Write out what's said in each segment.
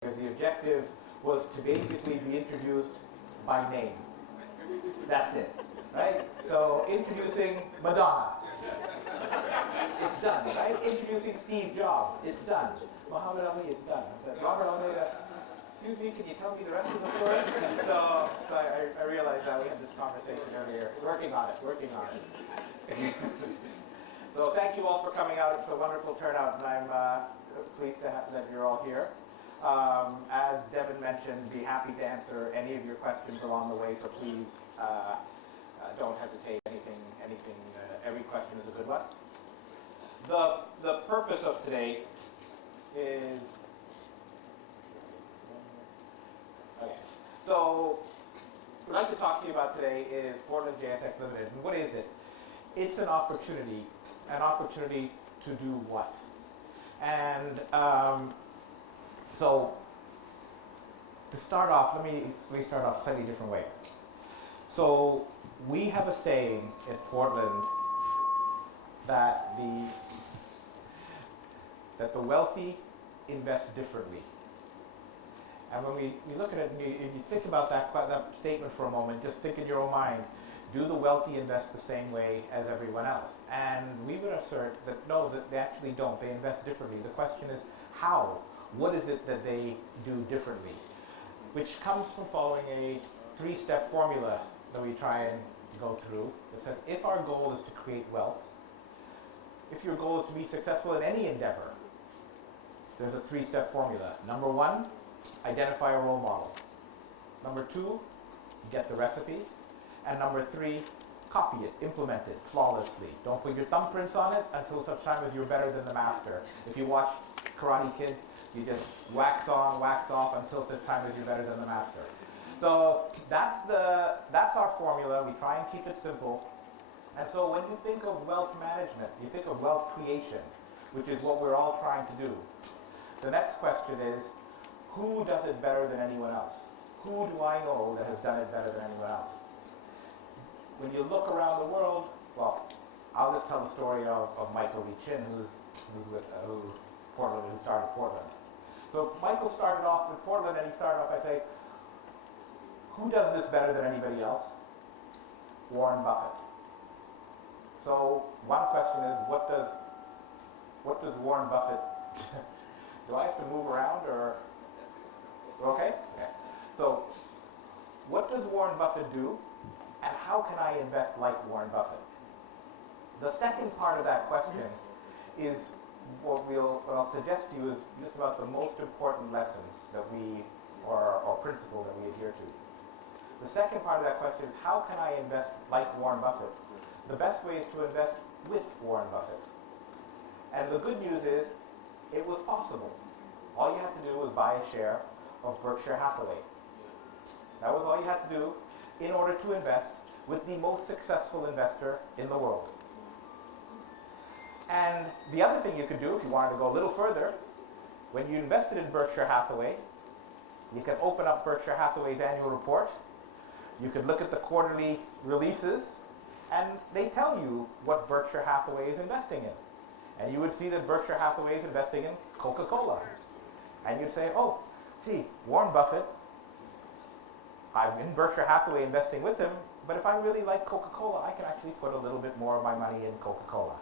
because the objective was to basically be introduced by name. That's it, right? So introducing Madonna, it's done, right? Introducing Steve Jobs, it's done. Muhammad Ali, it's done. Robert Almeida, excuse me, can you tell me the rest of the story? So I realized that we had this conversation earlier. Working on it. So thank you all for coming out. It's a wonderful turnout, and I'm pleased that you're all here. As Devin mentioned, be happy to answer any of your questions along the way, so please don't hesitate. Every question is a good one. The purpose of today is, okay, so what I'd like to talk to you about today is Portland JSX Limited. And what is it? It's an opportunity to do what? And so to start off, let me start off a slightly different way. So we have a saying in Portland that the wealthy invest differently. And when we look at it, and you think about that statement for a moment, just think in your own mind, do the wealthy invest the same way as everyone else? And we would assert that no, that they actually don't. They invest differently. The question is how? What is it that they do differently? Which comes from following a 3-step formula that we try and go through. It says if our goal is to create wealth, if your goal is to be successful in any endeavor, there's a 3-step formula. Number 1, identify a role model. Number 2, get the recipe. And number 3, copy it, implement it flawlessly. Don't put your thumbprints on it until such time as you're better than the master. If you watch Karate Kid, you just wax on, wax off until such time as you're better than the master. So that's our formula. We try and keep it simple. And so when you think of wealth management, you think of wealth creation, which is what we're all trying to do. The next question is, who does it better than anyone else? Who do I know that has done it better than anyone else? When you look around the world, well, I'll just tell the story of Michael Lee Chin, who's Portland, who started Portland. So Michael started off with Portland, and he started off by saying, who does this better than anybody else? Warren Buffett. So one question is, what does Warren Buffett do I have to move around or okay? So what does Warren Buffett do, and how can I invest like Warren Buffett? The second part of that question is what I'll suggest to you is just about the most important lesson that or principle that we adhere to. The second part of that question is, how can I invest like Warren Buffett? The best way is to invest with Warren Buffett. And the good news is, it was possible. All you had to do was buy a share of Berkshire Hathaway. That was all you had to do in order to invest with the most successful investor in the world. And the other thing you could do, if you wanted to go a little further, when you invested in Berkshire Hathaway, you could open up Berkshire Hathaway's annual report. You could look at the quarterly releases, and they tell you what Berkshire Hathaway is investing in. And you would see that Berkshire Hathaway is investing in Coca-Cola. And you'd say, oh, gee, Warren Buffett, I'm in Berkshire Hathaway investing with him, but if I really like Coca-Cola, I can actually put a little bit more of my money in Coca-Cola.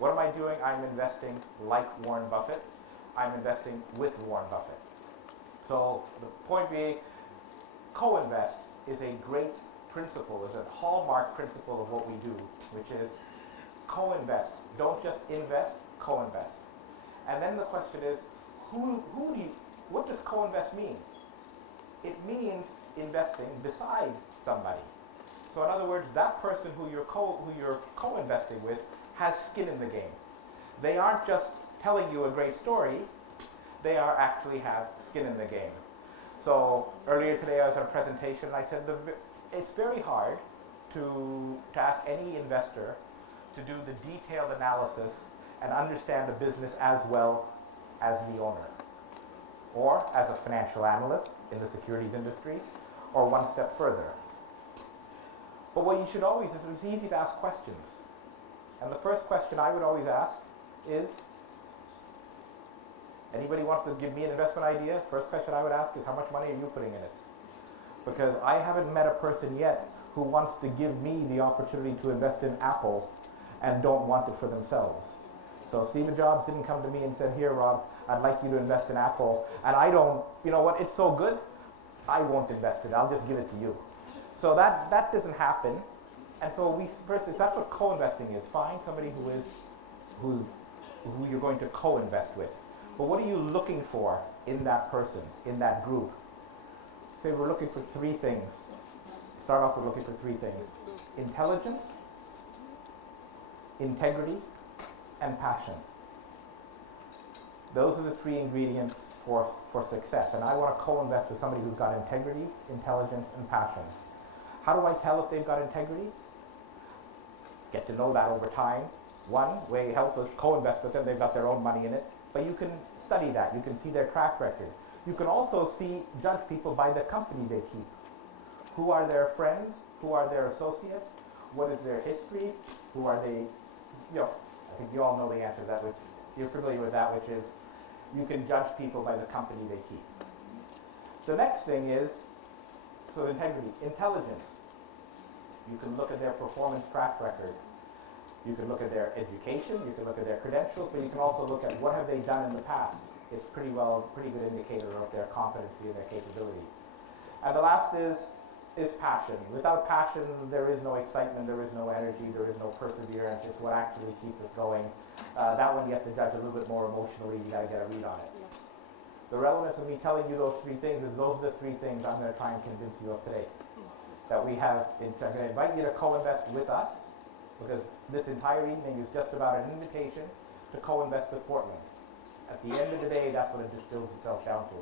What am I doing? I'm investing like Warren Buffett. I'm investing with Warren Buffett. So the point being, co-invest is a great principle, is a hallmark principle of what we do, which is co-invest. Don't just invest, co-invest. And then the question is, what does co-invest mean? It means investing beside somebody. So in other words, that person who you're co-investing with has skin in the game. They aren't just telling you a great story, they actually have skin in the game. So earlier today I was at a presentation and I said it's very hard to ask any investor to do the detailed analysis and understand the business as well as the owner, or as a financial analyst in the securities industry, or one step further. But what you should always is, it's easy to ask questions. And the first question I would always ask is, Anybody wants to give me an investment idea? First question I would ask is, how much money are you putting in it? Because I haven't met a person yet who wants to give me the opportunity to invest in Apple and don't want it for themselves. So Stephen Jobs didn't come to me and said, here, Rob, I'd like you to invest in Apple. And I don't, you know what, it's so good, I won't invest in it. I'll just give it to you. So that doesn't happen. And so that's what co-investing is. Find somebody who you're going to co-invest with. But what are you looking for in that person, in that group? Say we're looking for three things. Start off with looking for three things. Intelligence, integrity, and passion. Those are the three ingredients for success. And I want to co-invest with somebody who's got integrity, intelligence, and passion. How do I tell if they've got integrity? Get to know that over time. One way help us co-invest with them, they've got their own money in it. But you can study that. You can see their track record. You can also judge people by the company they keep. Who are their friends? Who are their associates? What is their history? Who are they? I think you all know the answer to that. You're familiar with that, which is you can judge people by the company they keep. The next thing is, so integrity, intelligence. You can look at their performance track record. You can look at their education, you can look at their credentials, but you can also look at what have they done in the past. It's pretty good indicator of their competency and their capability. And the last is passion. Without passion, there is no excitement, there is no energy, there is no perseverance. It's what actually keeps us going. That one you have to judge a little bit more emotionally. You got to get a read on it. The relevance of me telling you those three things is those are the three things I'm going to try and convince you of today. That we have, I'm going to invite you to co-invest with us, because this entire evening is just about an invitation to co-invest with Portland. At the end of the day, that's what it distills itself down to.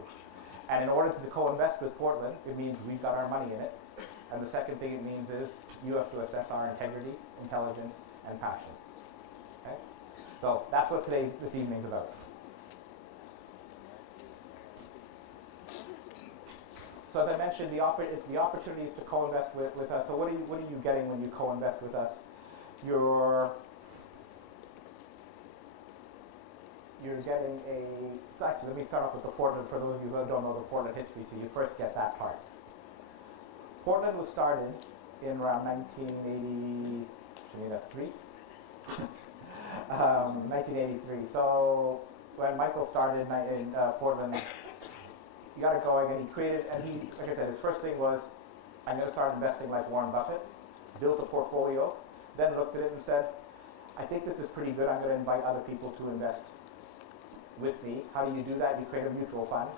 And in order to co-invest with Portland, it means we've got our money in it. And the second thing it means is you have to assess our integrity, intelligence, and passion. Okay? So that's what this evening's about. So as I mentioned, the opportunities to co-invest with us. So what are you getting when you co-invest with us? You're getting actually, let me start off with the Portland, for those of you who don't know the Portland history, so you first get that part. Portland was started in around 1983. 1983. So when Michael started in Portland, he got it going, and he created, and like I said, his first thing was, I'm going to start investing like Warren Buffett, built a portfolio, then looked at it and said, I think this is pretty good, I'm going to invite other people to invest with me. How do you do that? You create a mutual fund,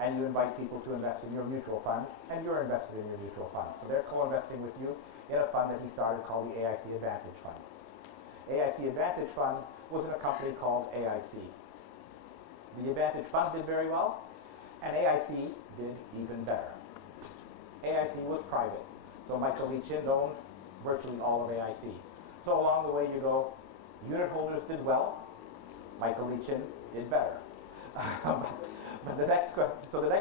and you invite people to invest in your mutual fund, and you're invested in your mutual fund. So they're co-investing with you in a fund that he started called the AIC Advantage Fund. AIC Advantage Fund was in a company called AIC. The Advantage Fund did very well, and AIC did even better. AIC was private, so Michael Lee Chind owned virtually all of AIC. So along the way you go, unit holders did well, Michael Lee Chind did better. But the next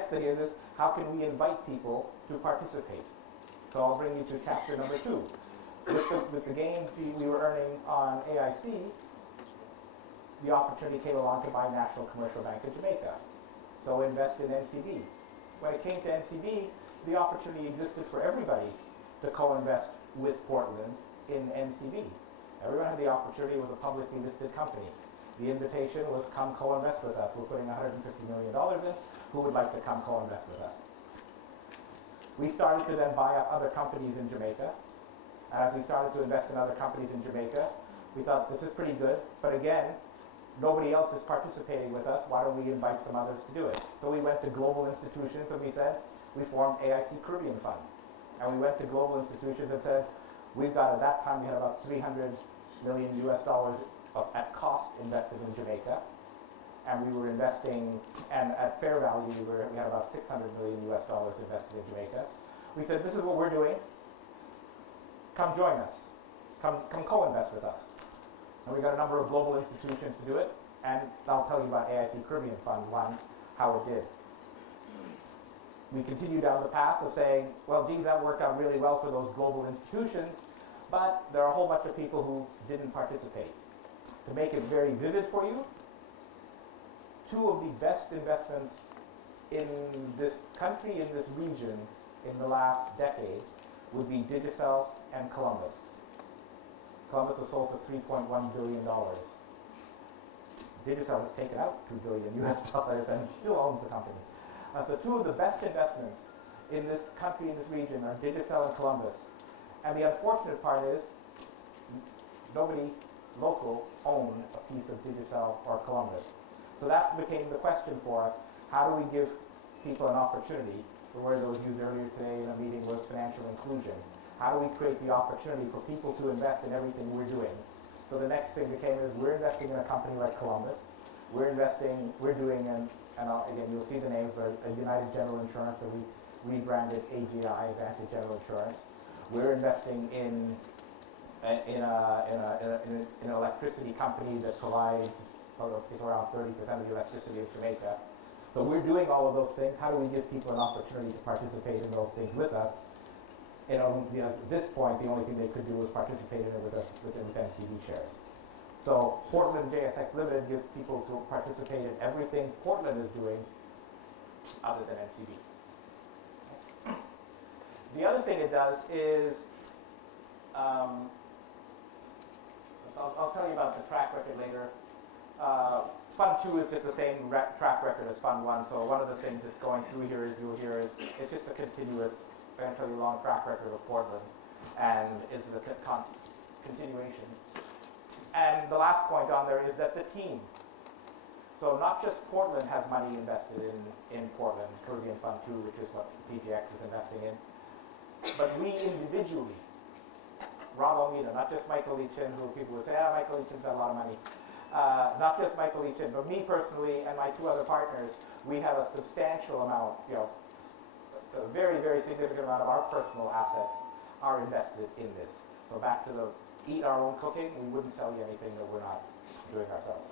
thing is how can we invite people to participate? So I'll bring you to chapter number 2. With the gains we were earning on AIC, the opportunity came along to buy National Commercial Bank of Jamaica. So invest in NCB. When it came to NCB, the opportunity existed for everybody to co-invest with Portland in NCB. Everyone had the opportunity. It was a publicly listed company. The invitation was come co-invest with us. We're putting $150 million in. Who would like to come co-invest with us? We started to then buy up other companies in Jamaica. As we started to invest in other companies in Jamaica, we thought this is pretty good, but again, nobody else is participating with us. Why don't we invite some others to do it? So we went to global institutions and we said, we formed AIC Caribbean Fund. And we went to global institutions and said, we've got, at that time, we had about $300 million at cost invested in Jamaica. And we were investing, and at fair value, we had about $600 million invested in Jamaica. We said, this is what we're doing. Come join us. Come co-invest with us. And we got a number of global institutions to do it, and I'll tell you about AIC Caribbean Fund 1, how it did. We continued down the path of saying, well, geez, that worked out really well for those global institutions, but there are a whole bunch of people who didn't participate. To make it very vivid for you, two of the best investments in this country, in this region, in the last decade would be Digicel and Columbus. Columbus was sold for $3.1 billion. Digicel has taken out $2 billion US dollars and still owns the company. So two of the best investments in this country, in this region, are Digicel and Columbus. And the unfortunate part is nobody local owned a piece of Digicel or Columbus. So that became the question for us. How do we give people an opportunity? The word that was used earlier today in a meeting was financial inclusion. How do we create the opportunity for people to invest in everything we're doing? So the next thing that came is we're investing in a company like Columbus. We're doing, and again, you'll see the names, but a United General Insurance that we rebranded AGI, Advantage General Insurance. We're investing in an electricity company that provides around 30% of the electricity of Jamaica. So we're doing all of those things. How do we give people an opportunity to participate in those things with us? At this point, the only thing they could do was participate in it with us with NCB shares. So Portland JSX Limited gives people to participate in everything Portland is doing other than NCB. The other thing it does is, I'll tell you about the track record later. Fund 2 is just the same track record as Fund 1, so one of the things that's going through here is it's just a continuous, fairly long track record of Portland, and it's the continuation. And the last point on there is that the team, so not just Portland has money invested in Portland, Caribbean Fund 2, which is what PTX is investing in, but we individually, Rob Almeida, not just Michael Leachin, who people would say, Michael Leachin's got a lot of money. Not just Michael Leachin, but me personally and my two other partners, we have a substantial amount, a very, very significant amount of our personal assets are invested in this. So back to the eat our own cooking, we wouldn't sell you anything that we're not doing ourselves.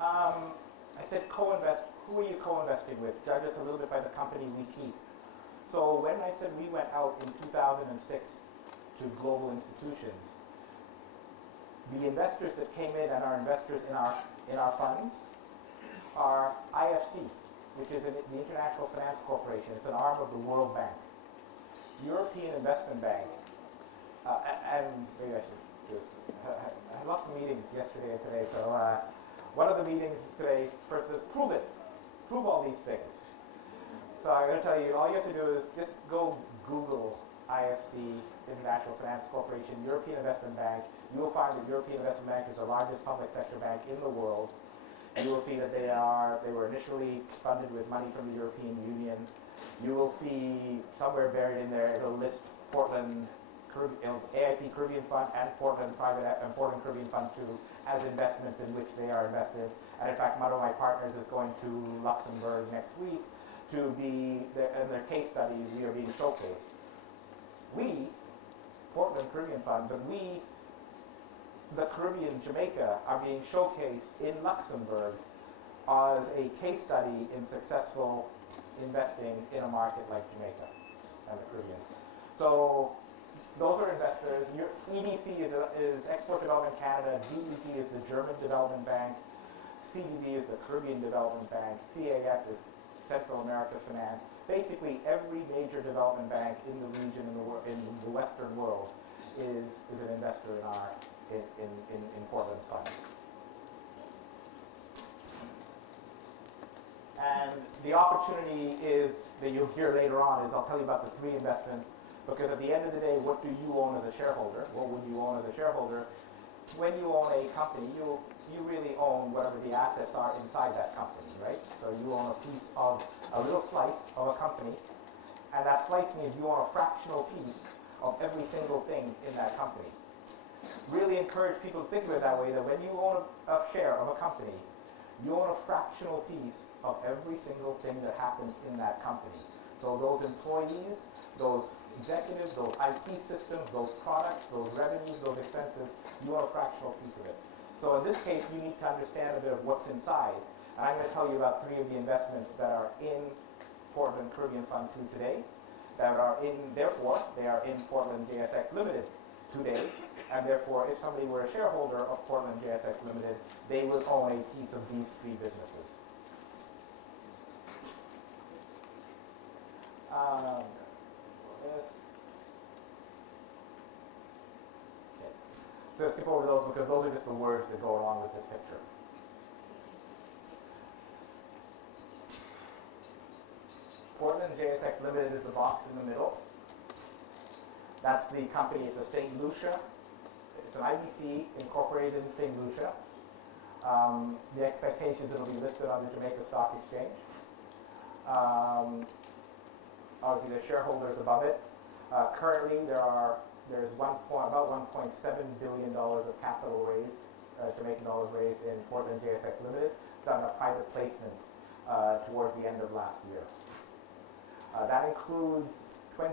I said co-invest. Who are you co-investing with? Judge us a little bit by the company we keep. So when I said we went out in 2006 to global institutions, the investors that came in and are investors in our funds are IFC, which is the International Finance Corporation. It's an arm of the World Bank. European Investment Bank, and maybe I should just, I had lots of meetings yesterday and today, so one of the meetings today first is prove it. Prove all these things. So I'm going to tell you, all you have to do is just go Google IFC, International Finance Corporation, European Investment Bank. You will find that European Investment Bank is the largest public sector bank in the world. And you will see that they were initially funded with money from the European Union. You will see somewhere buried in there, it'll list Portland, AIC Caribbean Fund and Portland Caribbean Fund 2 as investments in which they are invested. And in fact, one of my partners is going to Luxembourg next week to be, in their case studies, we are being showcased. We, Portland Caribbean Fund, but we, the Caribbean, Jamaica, are being showcased in Luxembourg as a case study in successful investing in a market like Jamaica and the Caribbean. So those are investors. Your EDC is Export Development Canada, DEP is the German Development Bank, CDB is the Caribbean Development Bank, CAF is Central America Finance. Basically, every major development bank in the region, in the Western world, is an investor in Portland's funds. And the opportunity is that you'll hear later on is I'll tell you about the three investments, because at the end of the day, what do you own as a shareholder? What would you own as a shareholder? When you own a company, you really own whatever the assets are inside that company, right? So you own a little slice of a company, and that slice means you own a fractional piece of every single thing in that company. Really encourage people to think of it that way, that when you own a share of a company, you own a fractional piece of every single thing that happens in that company. So those employees, those executives, those IT systems, those products, those revenues, those expenses, you own a fractional piece of it. So in this case, you need to understand a bit of what's inside. And I'm going to tell you about three of the investments that are in Portland Caribbean Fund 2 today, that are in, therefore, they are in Portland JSX Limited today, and therefore if somebody were a shareholder of Portland JSX Limited, they would own a piece of these three businesses. So skip over those because those are just the words that go along with this picture. Portland JSX Limited is the box in the middle. That's the company. It's a St. Lucia. It's an IBC incorporated in St. Lucia. The expectation is it'll be listed on the Jamaica Stock Exchange. Obviously, the shareholders above it. Currently, there's about $1.7 billion of capital raised, Jamaican dollars raised in Portland JSX Limited, done a private placement towards the end of last year. That includes 25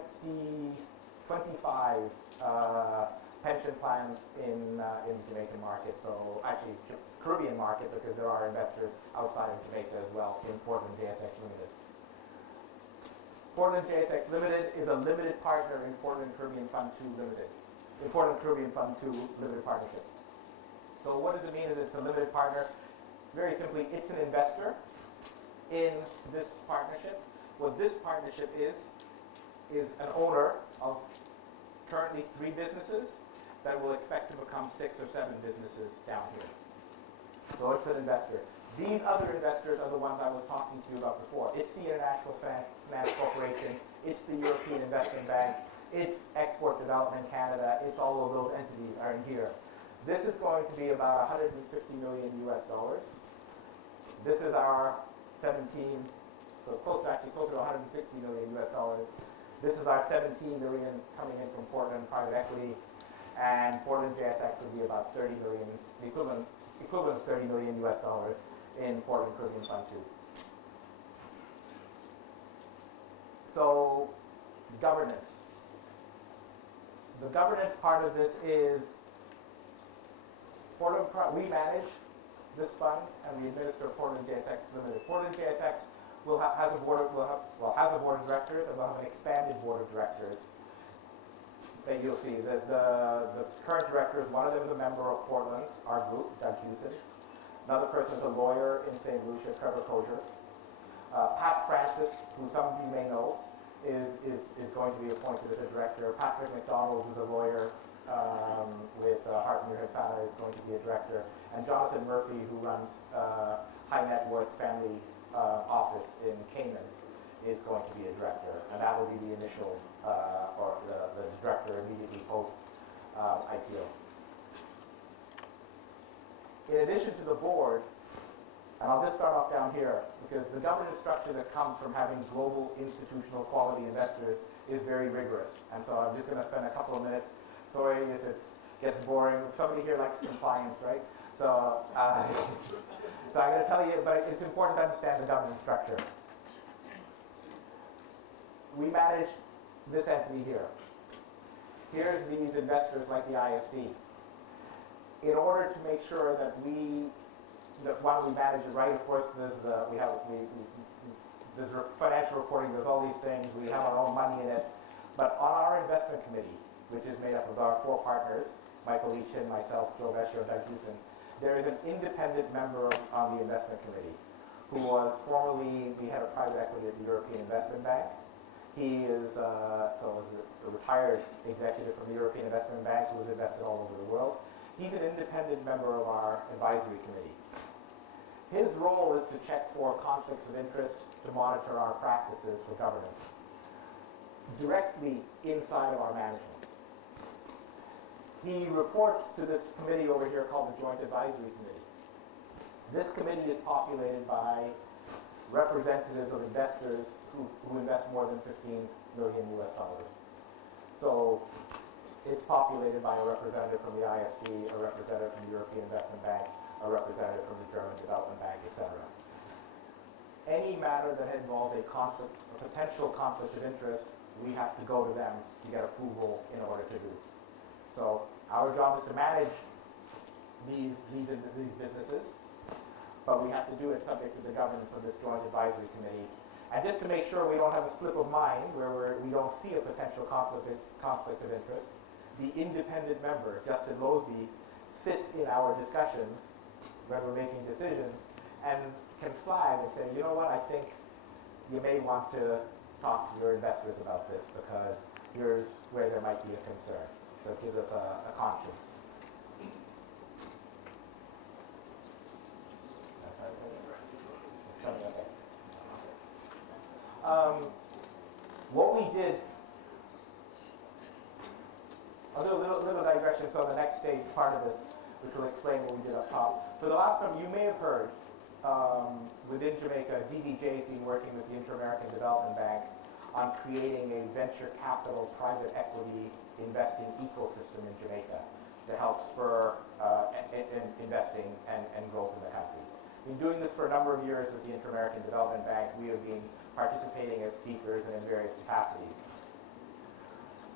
pension plans in the Jamaican market, so actually Caribbean market, because there are investors outside of Jamaica as well in Portland JSX Limited. Portland JSX Limited is a limited partner in Portland Caribbean Fund 2 Limited, in Portland Caribbean Fund 2 Limited Partnership. So what does it mean that it's a limited partner? Very simply, it's an investor in this partnership. What this partnership is an owner of currently 3 businesses that will expect to become 6 or 7 businesses down here. So it's an investor. These other investors are the ones I was talking to you about before. It's the International Finance Corporation, it's the European Investment Bank, it's Export Development Canada, it's all of those entities are in here. This is going to be about $150 million US dollars. This is our 17, so closer to $160 million US dollars. This is our 17 million coming in from Portland private equity, and Portland JSX would be about 30 million, the equivalent of 30 million US dollars in Portland Caribbean Fund 2. So, governance. The governance part of this is we manage this fund and we administer Portland JSX Limited. Portland JSX has a board of directors, and we'll have an expanded board of directors that you'll see. The current directors, one of them is a member of Portland, our group, Doug Hewson. Another person is a lawyer in St. Lucia, Trevor Kozier. Pat Francis, who some of you may know, is going to be appointed as a director. Patrick McDonald, who's a lawyer with Hart Muir Fana, is going to be a director. And Jonathan Murphy, who runs High Net Worth Families office in Cayman, is going to be a director, and that will be the initial, or the director immediately post IPO. In addition to the board, and I'll just start off down here, because the governance structure that comes from having global institutional quality investors is very rigorous, and so I'm just going to spend a couple of minutes. Sorry if it gets boring. Somebody here likes compliance, right? So, so I'm going to tell you, but it's important to understand the governance structure. We manage this entity here. Here's these investors like the IFC. In order to make sure that we manage it right, of course, there's financial reporting, there's all these things, we have our own money in it. But on our investment committee, which is made up of our 4 partners, Michael Leachin, myself, Joe Vecchio, Doug Hewson, there is an independent member on the investment committee who was formerly the head of private equity at the European Investment Bank. He is a retired executive from the European Investment Bank who has invested all over the world. He's an independent member of our advisory committee. His role is to check for conflicts of interest, to monitor our practices for governance, directly inside of our management. He reports to this committee over here called the Joint Advisory Committee. This committee is populated by representatives of investors who invest more than 15 million US dollars. So it's populated by a representative from the IFC, a representative from the European Investment Bank, a representative from the German Development Bank, etc. Any matter that involves a potential conflict of interest, we have to go to them to get approval in order to do. So our job is to manage these businesses, but we have to do it subject to the governance of this Joint Advisory Committee. And just to make sure we don't have a slip of mind where we don't see a potential conflict of interest, the independent member, Justin Mosby, sits in our discussions when we're making decisions and can flag and say, you know what, I think you may want to talk to your investors about this because here's where there might be a concern. So it gives us a conscience. What we did, I'll do a little digression, so the next stage part of this, which will explain what we did up top. For the last time, you may have heard, within Jamaica, DBJ's been working with the Inter-American Development Bank on creating a venture capital private equity investing ecosystem in Jamaica to help spur investing and growth in the country. We've been doing this for a number of years with the Inter-American Development Bank. We have been participating as speakers and in various capacities.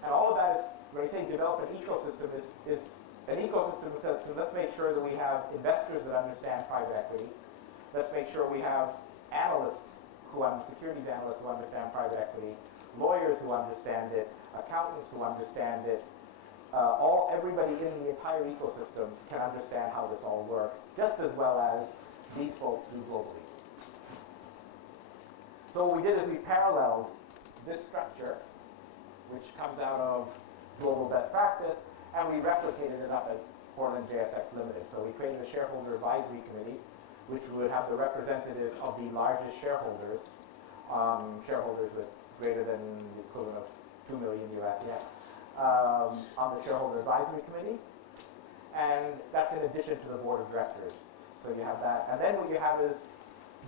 And all of that is, when we say develop an ecosystem, is an ecosystem that says, let's make sure that we have investors that understand private equity. Let's make sure we have analysts securities analysts who understand private equity, lawyers who understand it, accountants who understand it. Everybody in the entire ecosystem can understand how this all works, just as well as these folks do globally. So what we did is we paralleled this structure, which comes out of global best practice, and we replicated it up at Portland JSX Limited. So we created a shareholder advisory committee, which would have the representatives of the largest shareholders, shareholders with greater than the equivalent of 2 million US, on the shareholder advisory committee. And that's in addition to the board of directors. So you have that. And then what you have is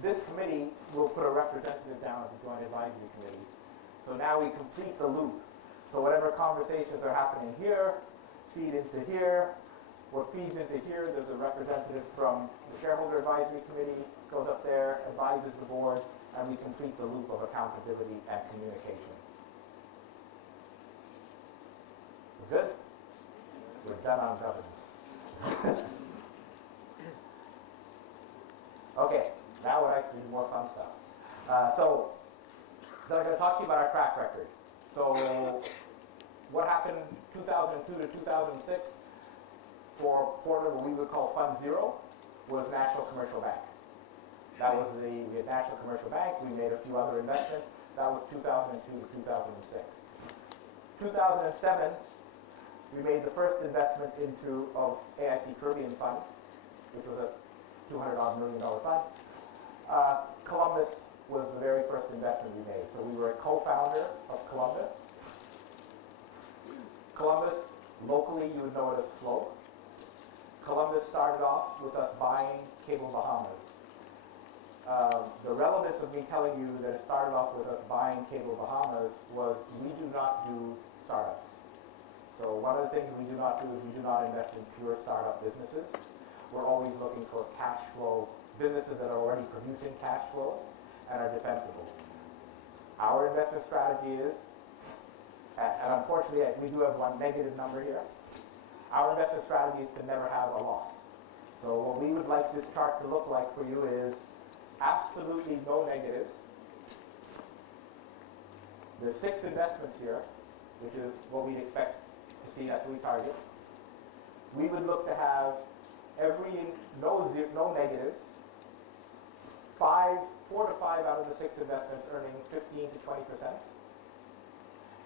this committee will put a representative down at the joint advisory committee. So now we complete the loop. So whatever conversations are happening here, feed into here. What feeds into here, there's a representative from the shareholder advisory committee, goes up there, advises the board, and we complete the loop of accountability and communication. We're good? We're done on governance. Okay, now we're actually more fun stuff. So I'm going to talk to you about our track record. So what happened 2002 to 2006 for Portland, what we would call Fund Zero, was National Commercial Bank. We had National Commercial Bank, we made a few other investments. That was 2002 to 2006. 2007, we made the first investment of AIC Caribbean Fund, which was a $200 million fund. Columbus was the very first investment we made. So we were a co-founder of Columbus. Columbus, locally you would know it as Flow. Columbus started off with us buying Cable Bahamas. The relevance of me telling you that it started off with us buying Cable Bahamas was we do not do startups. So one of the things we do not do is we do not invest in pure startup businesses. We're always looking for cash flow, businesses that are already producing cash flows and are defensible. Our investment strategy is, and unfortunately we do have one negative number here, our investment strategy is to never have a loss. So what we would like this chart to look like for you is absolutely no negatives. There's 6 investments here, which is what we'd expect to see as we target. We would look to have no negatives, 4 to 5 out of the 6 investments earning 15 to 20%,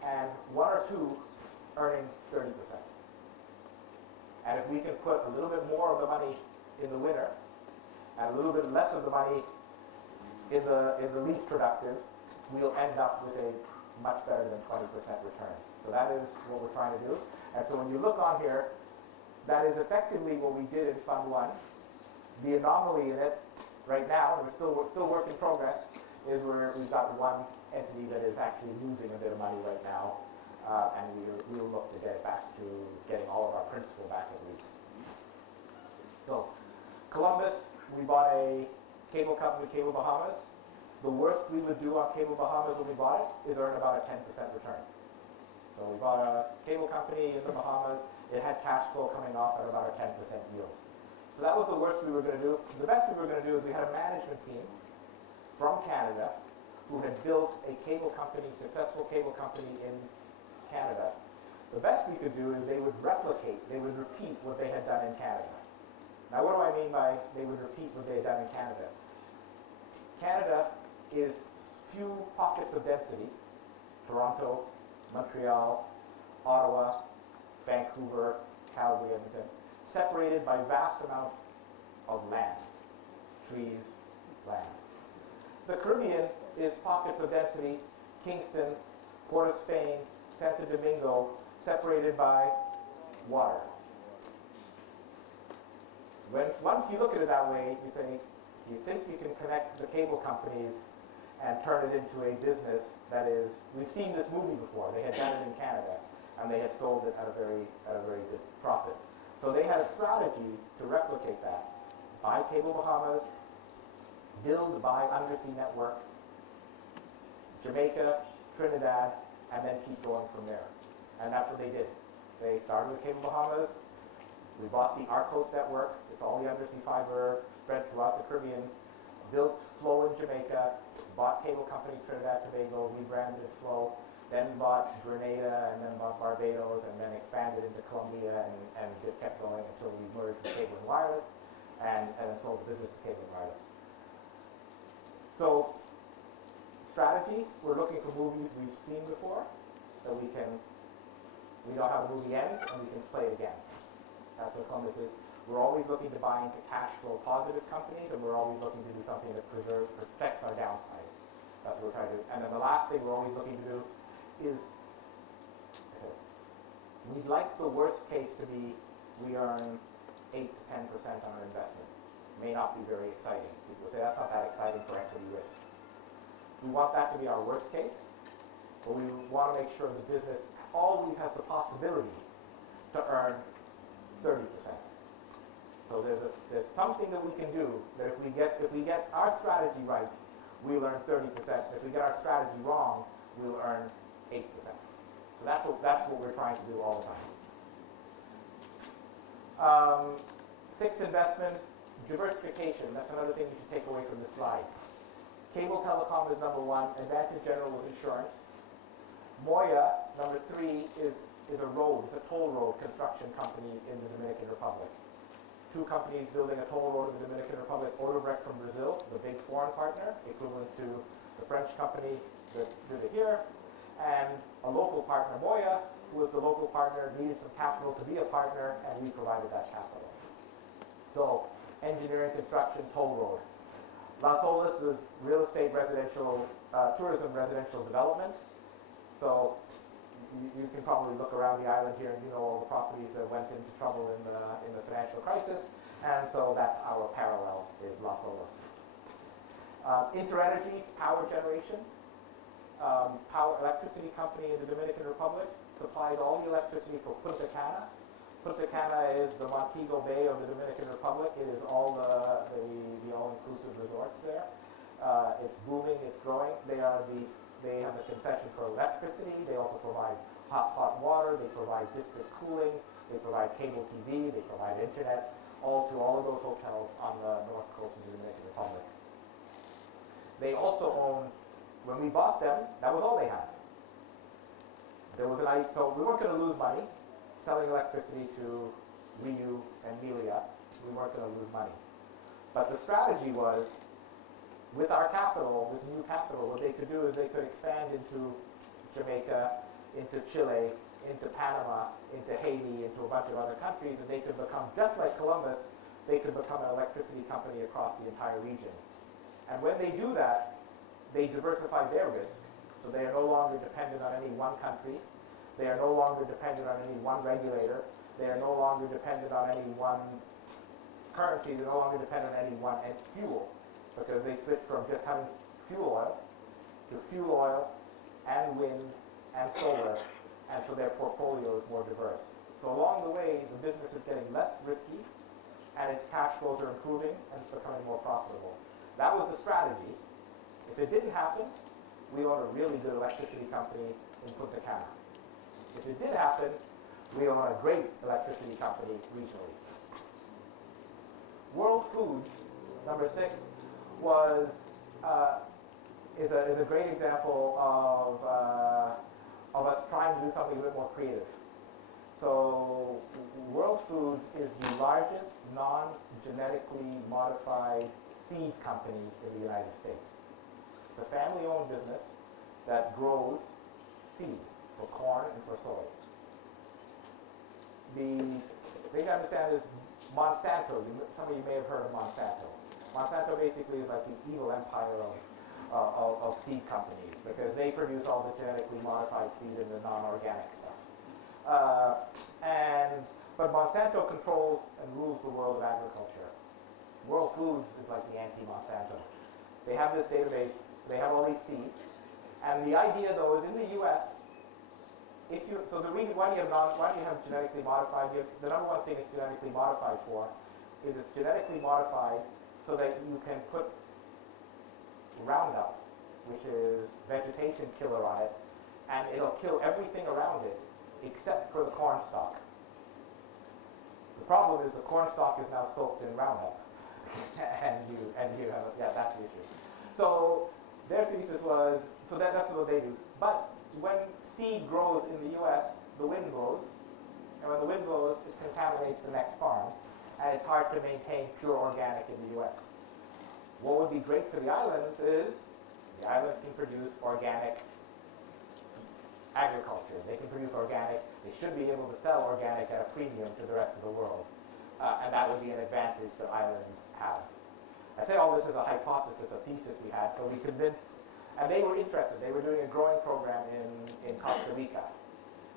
and 1 or 2 earning 30%. And if we can put a little bit more of the money in the winner and a little bit less of the money in the least productive, we'll end up with a much better than 20% return. So that is what we're trying to do. And so when you look on here, that is effectively what we did in Fund 1. The anomaly in it right now, and we're still work in progress, is we've got one entity that is actually losing a bit of money right now, and we'll look to get it back to getting all of our principal back at least. So Columbus, we bought a cable company, Cable Bahamas. The worst we would do on Cable Bahamas when we bought it is earn about a 10% return. So we bought a cable company in the Bahamas. It had cash flow coming off at about a 10% yield. So that was the worst we were going to do. The best we were going to do is we had a management team from Canada who had built a cable company, successful cable company in Canada, The best we could do is they would replicate, they would repeat what they had done in Canada. Now what do I mean by they would repeat what they had done in Canada? Canada is few pockets of density, Toronto, Montreal, Ottawa, Vancouver, Calgary, Edmonton, separated by vast amounts of land, trees, land. The Caribbean is pockets of density, Kingston, Port of Spain, Santo Domingo, separated by water. Once you look at it that way, you say, you think you can connect the cable companies and turn it into a business that is, we've seen this movie before, they had done it in Canada, and they had sold it at a very good profit. So they had a strategy to replicate that. Buy Cable Bahamas, buy undersea network, Jamaica, Trinidad, and then keep going from there. And that's what they did. They started with Cable Bahamas. We bought the Arcos network. It's all the undersea fiber spread throughout the Caribbean. Built Flow in Jamaica. Bought cable company Trinidad Tobago. Rebranded Flow. Then bought Grenada, and then bought Barbados, and then expanded into Colombia, and just kept going until we merged with Cable and Wireless, and then sold the business to Cable and Wireless. So, strategy, we're looking for movies we've seen before, that we know how the movie ends, and we can play it again. That's what Columbus is. We're always looking to buy into cash flow positive companies, and we're always looking to do something that protects our downside. That's what we're trying to do. And then the last thing we're always looking to do is, we'd like the worst case to be we earn 8 to 10% on our investment. May not be very exciting. People say that's not that exciting for equity risk. We want that to be our worst case, but we want to make sure the business always has the possibility to earn 30%. So there's something that we can do that if we get our strategy right, we'll earn 30%. If we get our strategy wrong, we'll earn 8%. So that's what we're trying to do all the time. 6 investments, diversification. That's another thing you should take away from this slide. Cable telecom is number 1. Advantage General was insurance. Moya, number 3, is a road. It's a toll road construction company in the Dominican Republic. 2 companies building a toll road in the Dominican Republic. Odebrecht from Brazil, the big foreign partner, equivalent to the French company that did it here. And a local partner, Moya, who was the local partner, needed some capital to be a partner, and we provided that capital. So, engineering, construction, toll road. Las Olas is real estate, residential, tourism, residential development. So, you can probably look around the island here and you know all the properties that went into trouble in the financial crisis. And so that's our parallel, is Las Olas. Interenergy, power generation. Electricity company in the Dominican Republic, supplies all the electricity for Punta Cana. Punta Cana is the Montego Bay of the Dominican Republic. It is all the all-inclusive resorts there. It's booming, it's growing. They have the concession for electricity. They also provide hot water. They provide district cooling. They provide cable TV. They provide internet, all to all of those hotels on the north coast of the Dominican Republic. They also own. When we bought them, that was all they had. So we weren't going to lose money selling electricity to Riu and Melia. We weren't going to lose money. But the strategy was, with our capital, with new capital, what they could do is they could expand into Jamaica, into Chile, into Panama, into Haiti, into a bunch of other countries, and they could become, just like Columbus, they could become an electricity company across the entire region. And when they do that, they diversify their risk, so they are no longer dependent on any one country. They are no longer dependent on any one regulator. They are no longer dependent on any one currency. They're no longer dependent on any one fuel, because they switch from just having fuel oil to fuel oil and wind and solar, and so their portfolio is more diverse. So along the way, the business is getting less risky, and its cash flows are improving, and it's becoming more profitable. That was the strategy. If it didn't happen, we own a really good electricity company in Punta Cana. If it did happen, we own a great electricity company regionally. World Foods, number 6, is a great example of us trying to do something a bit more creative. So World Foods is the largest non-genetically modified seed company in the United States. It's a family-owned business that grows seed for corn and for soy. The thing to understand is Monsanto. Some of you may have heard of Monsanto. Monsanto basically is like the evil empire of seed companies because they produce all the genetically modified seed and the non-organic stuff. But Monsanto controls and rules the world of agriculture. World Foods is like the anti-Monsanto. They have this database, they have all these seeds, and the idea though is in the US, so the reason why do you have genetically modified, the number one thing it's genetically modified for is it's genetically modified so that you can put Roundup, which is vegetation killer on it, and it'll kill everything around it except for the corn stalk. The problem is the corn stalk is now soaked in Roundup, and you have that's the issue. So their thesis was that's what they do. But when seed grows in the U.S., the wind blows, and when the wind blows, it contaminates the next farm, and it's hard to maintain pure organic in the U.S. What would be great for the islands is the islands can produce organic agriculture. They can produce organic. They should be able to sell organic at a premium to the rest of the world. And that would be an advantage that islands have. I say all this as a hypothesis, a thesis we had. So we convinced, and they were interested. They were doing a growing program in Costa Rica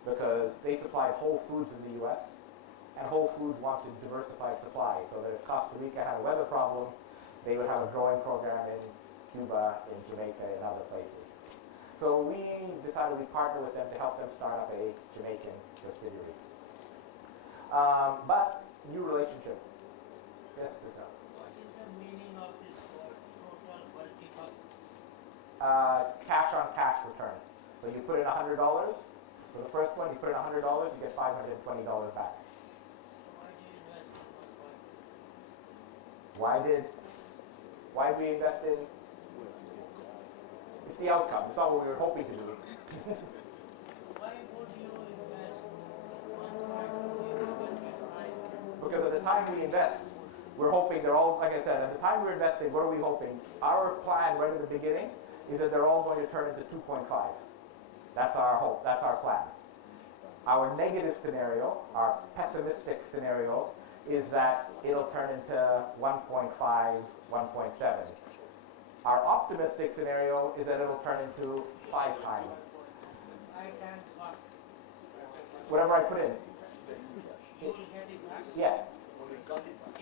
because they supplied Whole Foods in the U.S. and Whole Foods wanted diversified supply so that if Costa Rica had a weather problem, they would have a growing program in Cuba, in Jamaica, and other places. So we decided we'd partner with them to help them start up a Jamaican subsidiary. But new relationship. Yes, Rita. What is the meaning of this word, total multiple? Cash on cash return. So you put in $100. For the first one, you put in $100, you get $520 back. Why do you invest in one point? Why did we invest in? It's the outcome. It's not what we were hoping to do. Why would you invest in one point when you're trying? Because at the time we invest, we're hoping they're all, like I said, at the time we're investing, what are we hoping? Our plan right at the beginning is that they're all going to turn into 2.5. That's our hope. That's our plan. Our negative scenario, our pessimistic scenario, is that it'll turn into 1.5, 1.7. Our optimistic scenario is that it'll turn into 5 times. 5 times what? Whatever I put in. You will get it back? Yeah.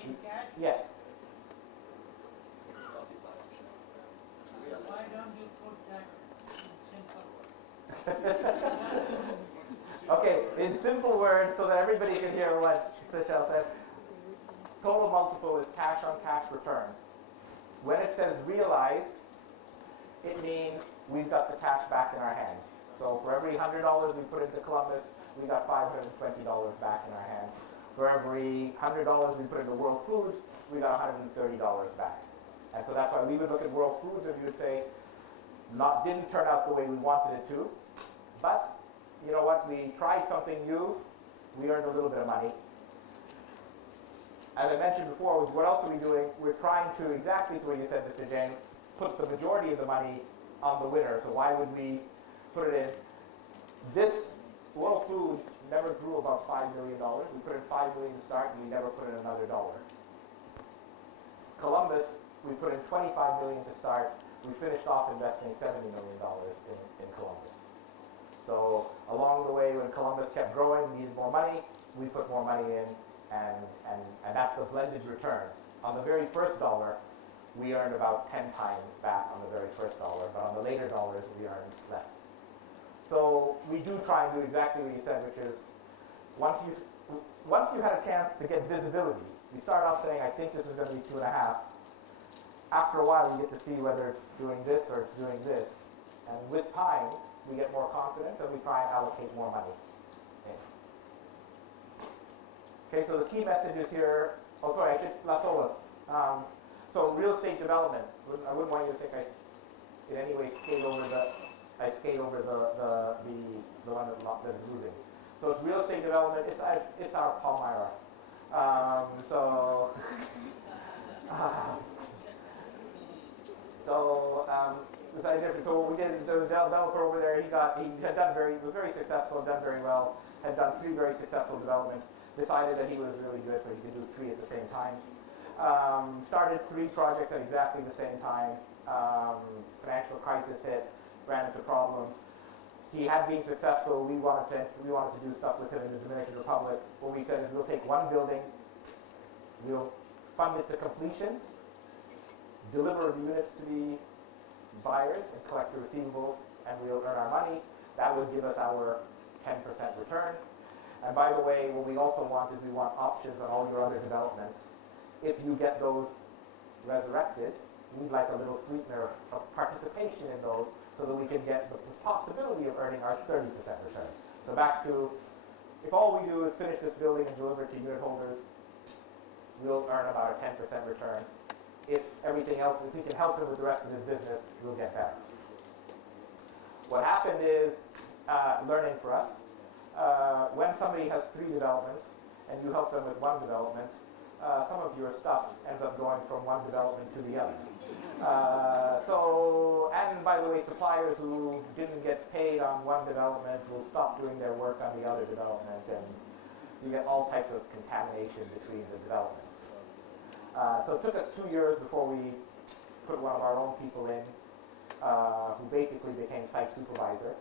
In cash? Yes. Why don't you put that in simple words? Okay, in simple words, so that everybody can hear what Seychelles said, total multiple is cash on cash return. When it says realized, it means we've got the cash back in our hands. So for every $100 we put into Columbus, we got $520 back in our hands. For every $100 we put into World Foods, we got $130 back. And so that's why we would look at World Foods and we would say, didn't turn out the way we wanted it to, but you know what, we tried something new, we earned a little bit of money. As I mentioned before, what else are we doing? We're trying to, exactly to what you said, Mr. James, put the majority of the money on the winner. So why would we put it in? This World Foods never grew above $5 million. We put in $5 million to start, and we never put in another dollar. Columbus, we put in $25 million to start. We finished off investing $70 million in Columbus. So along the way, when Columbus kept growing, we needed more money. We put more money in. And that's the blended return. On the very first dollar, we earned about 10 times back on the very first dollar, but on the later dollars, we earned less. So we do try and do exactly what you said, which is once you had a chance to get visibility, you start off saying, I think this is going to be 2.5. After a while, you get to see whether it's doing this or it's doing this. And with time, we get more confidence and we try and allocate more money. Okay, so the key messages here, Las Olas. So real estate development. I wouldn't want you to think I in any way skate over the one that is losing. So it's real estate development. It's our Palmyra. So decided different. So what we did, the developer over there, he was very successful, done very well, had done 3 very successful developments. Decided that he was really good, so he could do 3 at the same time. Started 3 projects at exactly the same time. Financial crisis hit, ran into problems. He had been successful. We wanted to do stuff with him in the Dominican Republic. What we said is we'll take 1 building, we'll fund it to completion, deliver the units to the buyers and collect the receivables, and we'll earn our money. That would give us our 10% return. And by the way, what we also want is we want options on all your other developments. If you get those resurrected, we'd like a little sweetener of participation in those so that we can get the possibility of earning our 30% return. So back to, if all we do is finish this building and deliver it to unit holders, we'll earn about a 10% return. If everything else, if we can help him with the rest of his business, we'll get better. What happened is learning for us. When somebody has 3 developments and you help them with 1 development, some of your stuff ends up going from 1 development to the other. And by the way, suppliers who didn't get paid on 1 development will stop doing their work on the other development, and you get all types of contamination between the developments. So it took us 2 years before we put one of our own people in, who basically became site supervisor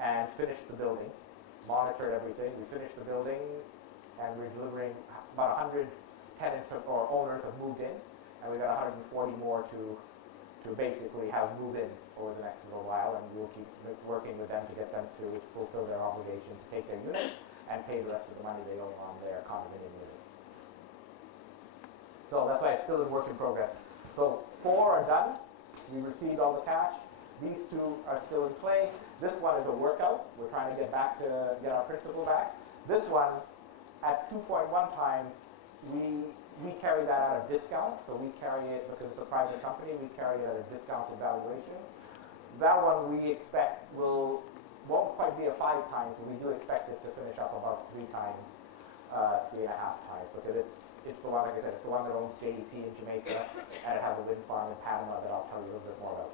and finished the building, monitored everything. We finished the building, and we're delivering about 100 tenants or owners have moved in, and we got 140 more to basically have move in over the next little while, and we'll keep working with them to get them to fulfill their obligation to take their unit and pay the rest of the money they owe on their condominium unit. So that's why it's still in work in progress. So 4 are done. We received all the cash. These 2 are still in play. This one is a workout. We're trying to get our principal back. This one, at 2.1 times, we carry that at a discount. So we carry it because it's a private company. We carry it at a discounted valuation. That one we expect won't quite be a 5 times, but we do expect it to finish up about 3 times, 3.5 times, because it's the one, like I said, it's the one that owns JDP in Jamaica, and it has a wind farm in Panama that I'll tell you a little bit more about.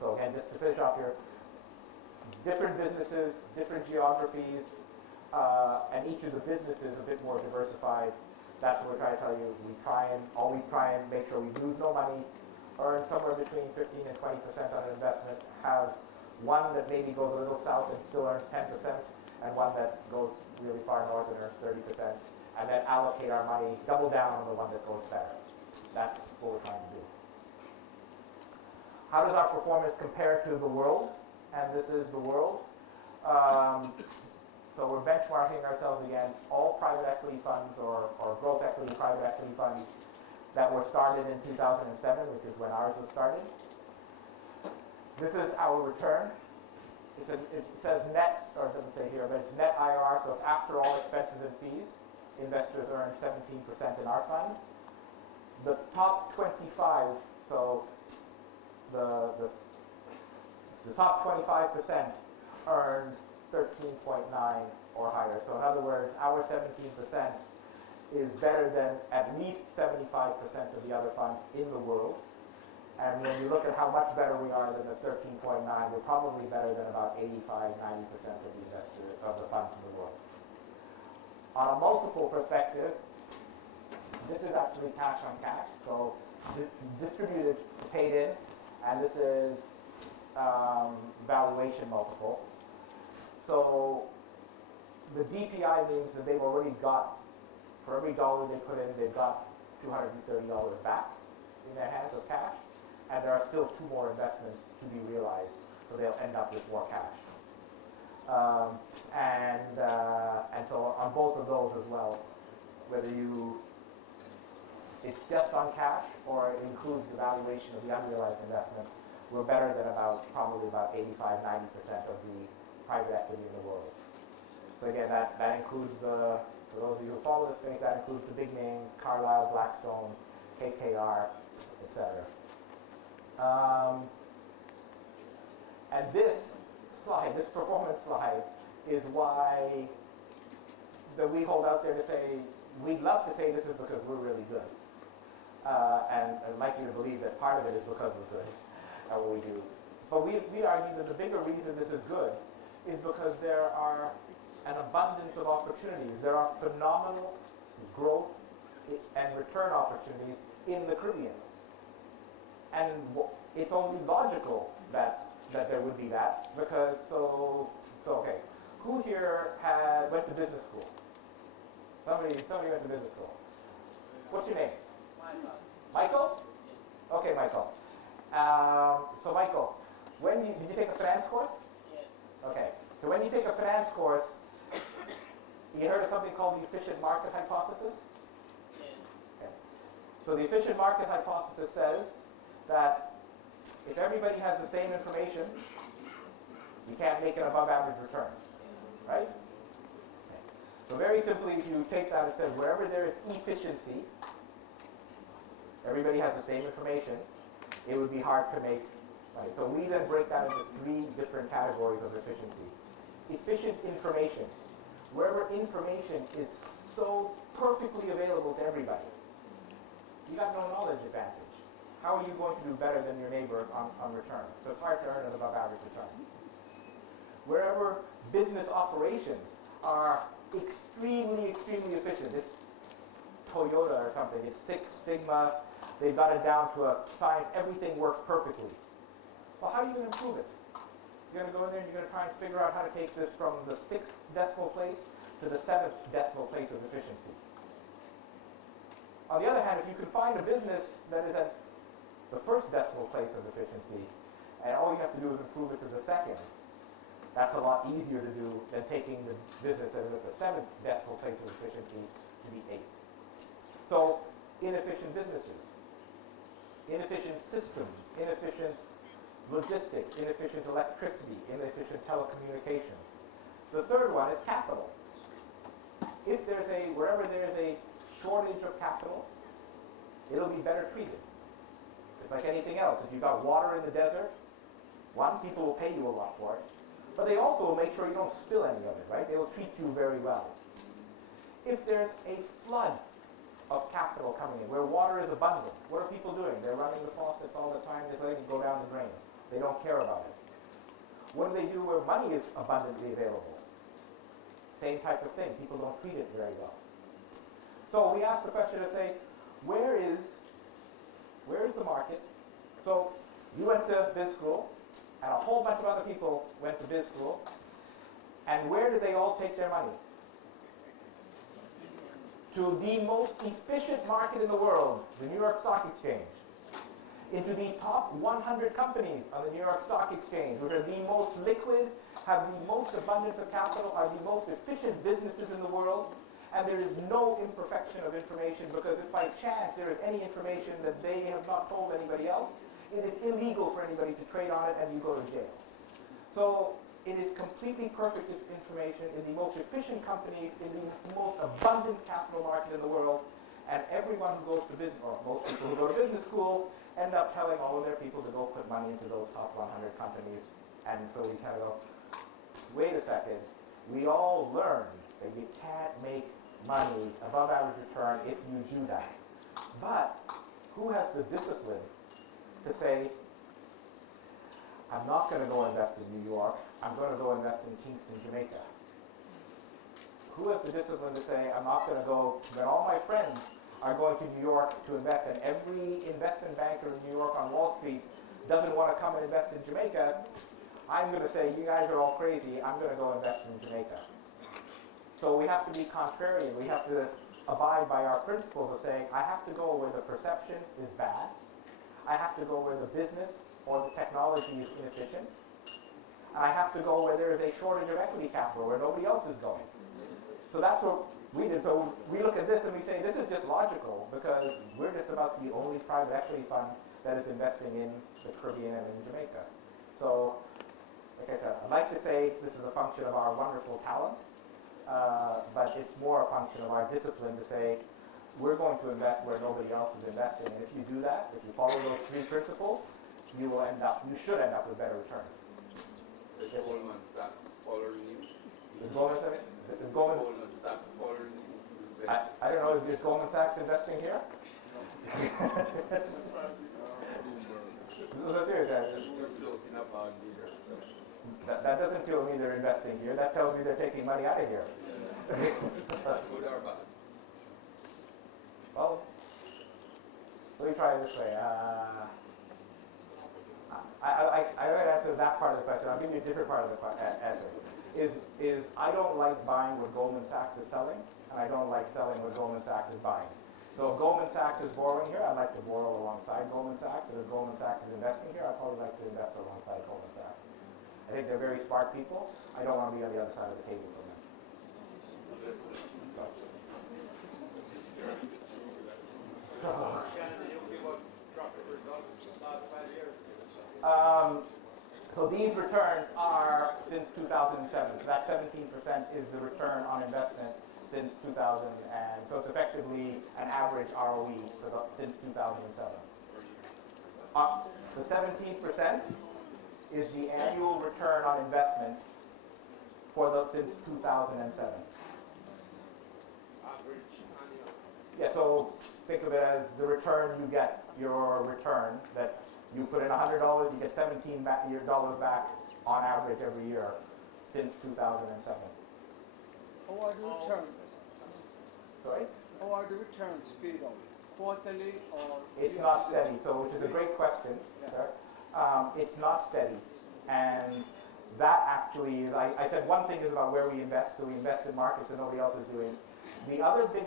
So again, just to finish off here, different businesses, different geographies, and each of the businesses a bit more diversified. That's what we're trying to tell you. We always try and make sure we lose no money, earn somewhere between 15 and 20% on an investment, have one that maybe goes a little south and still earns 10%, and one that goes really far north and earns 30%, and then allocate our money, double down on the one that goes better. That's what we're trying to do. How does our performance compare to the world? And this is the world. So we're benchmarking ourselves against all private equity funds or growth equity private equity funds that were started in 2007, which is when ours was started. This is our return. It says net, or it doesn't say here, but it's net IRR, so it's after all expenses and fees. Investors earn 17% in our fund. The top 25, so the top 25% earned 13.9 or higher. So in other words, our 17% is better than at least 75% of the other funds in the world. And when you look at how much better we are than the 13.9, we're probably better than about 85, 90% of the funds in the world. On a multiple perspective, this is actually cash on cash. So distributed, paid in, and this is valuation multiple. So the DPI means that they've already got, for every dollar they put in, they've got $230 back in their hands of cash, and there are still 2 more investments to be realized, so they'll end up with more cash. And so on both of those as well, whether it's just on cash or it includes the valuation of the unrealized investments, we're better than probably about 85, 90% of the private equity in the world. So again, that includes for those of you who follow this space, that includes the big names, Carlyle, Blackstone, KKR, etc. And this slide, this performance slide, is why that we hold out there to say, we'd love to say this is because we're really good. And I'd like you to believe that part of it is because we're good at what we do. But we argue that the bigger reason this is good is because there are an abundance of opportunities. There are phenomenal growth and return opportunities in the Caribbean. And it's only logical that there would be that, because okay. Who here went to business school? Somebody went to business school. What's your name? Michael. Michael? Okay, Michael. So Michael, did you take a finance course? Yes. Okay. So when you take a finance course, you heard of something called the efficient market hypothesis? Yes. Okay. So the efficient market hypothesis says that if everybody has the same information, you can't make an above average return, right? Okay. So very simply, if you take that, it says wherever there is efficiency, everybody has the same information, it would be hard to make money. So we then break that into 3 different categories of efficiency. Efficient information, wherever information is so perfectly available to everybody, you got no knowledge advantage. How are you going to do better than your neighbor on return? So it's hard to earn an above average return. Wherever business operations are extremely, extremely efficient, it's Toyota or something, it's Six Sigma, they've got it down to a science, everything works perfectly. Well, how are you going to improve it? You're going to go in there and you're going to try and figure out how to take this from the 6th decimal place to the 7th decimal place of efficiency. On the other hand, if you can find a business that is at the 1st decimal place of efficiency, and all you have to do is improve it to the 2nd, that's a lot easier to do than taking the business that is at the 7th decimal place of efficiency to the 8th. So, inefficient businesses, inefficient systems, inefficient logistics, inefficient electricity, inefficient telecommunications. The third one is capital. Wherever there's a shortage of capital, it'll be better treated. It's like anything else. If you've got water in the desert, people will pay you a lot for it, but they also will make sure you don't spill any of it, right? They will treat you very well. If there's a flood of capital coming in, where water is abundant, what are people doing? They're running the faucets all the time, they're letting it go down the drain. They don't care about it. What do they do where money is abundantly available? Same type of thing. People don't treat it very well. So we ask the question to say, where is the market? So you went to biz school, and a whole bunch of other people went to biz school, and where did they all take their money? To the most efficient market in the world, the New York Stock Exchange. Into the top 100 companies on the New York Stock Exchange, which are the most liquid, have the most abundance of capital, are the most efficient businesses in the world, and there is no imperfection of information, because if by chance there is any information that they have not told anybody else, it is illegal for anybody to trade on it and you go to jail. So it is completely perfect information in the most efficient companies, in the most abundant capital market in the world, and everyone who goes to business, or most people who go to business school, end up telling all of their people to go put money into those top 100 companies. And so we kind of go, wait a second, we all learned that you can't make money above average return if you do that. But who has the discipline to say, I'm not going to go invest in New York, I'm going to go invest in Kingston, Jamaica? Who has the discipline to say, I'm not going to go, when all my friends are going to New York to invest, and every investment banker in New York on Wall Street doesn't want to come and invest in Jamaica, I'm going to say, you guys are all crazy, I'm going to go invest in Jamaica. So we have to be contrarian. We have to abide by our principles of saying, I have to go where the perception is bad, I have to go where the business or the technology is inefficient, and I have to go where there is a shortage of equity capital, where nobody else is going. So that's what we did. So we look at this and we say, this is just logical, because we're just about the only private equity fund that is investing in the Caribbean and in Jamaica. So, like I said, I'd like to say this is a function of our wonderful talent, but it's more a function of our discipline to say, we're going to invest where nobody else is investing. And if you do that, if you follow those 3 principles, you should end up with better returns. Is Goldman Sachs following you? Is Goldman Goldman Sachs following you? I don't know, is Goldman Sachs investing here? Look here, You're floating a bond here. that doesn't tell me they're investing here. That tells me they're taking money out of here. Good or bad? Well, let me try it this way. I would answer that part of the question. I'll give you a different part of the answer. Is I don't like buying what Goldman Sachs is selling, and I don't like selling what Goldman Sachs is buying. So if Goldman Sachs is borrowing here, I'd like to borrow alongside Goldman Sachs, and if Goldman Sachs is investing here, I'd probably like to invest alongside Goldman Sachs. I think they're very smart people. I don't want to be on the other side of the table from them. So these returns are since 2007. So that 17% is the return on investment since 2000, and so it's effectively an average ROE since 2007. The 17% is the annual return on investment since 2007. Yeah, so think of it as the return you get, your return that you put in $100, you get $17 back on average every year since 2007. How are the returns? Sorry? How are the returns paid out? Quarterly or? It's not steady, so which is a great question. Yeah. It's not steady. And that actually is, I said one thing is about where we invest, so we invest in markets that nobody else is doing. The other big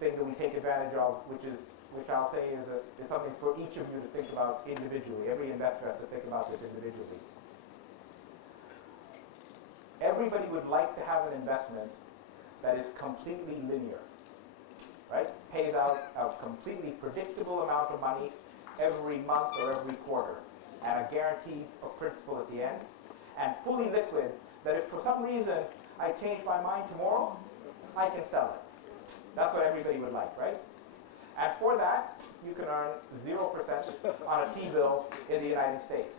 thing that we take advantage of, which I'll say is something for each of you to think about individually. Every investor has to think about this individually. Everybody would like to have an investment that is completely linear, right? Pays out a completely predictable amount of money every month or every quarter, and a guarantee of principal at the end, and fully liquid, that if for some reason I change my mind tomorrow, I can sell it. That's what everybody would like, right? And for that, you can earn 0% on a T-bill in the United States.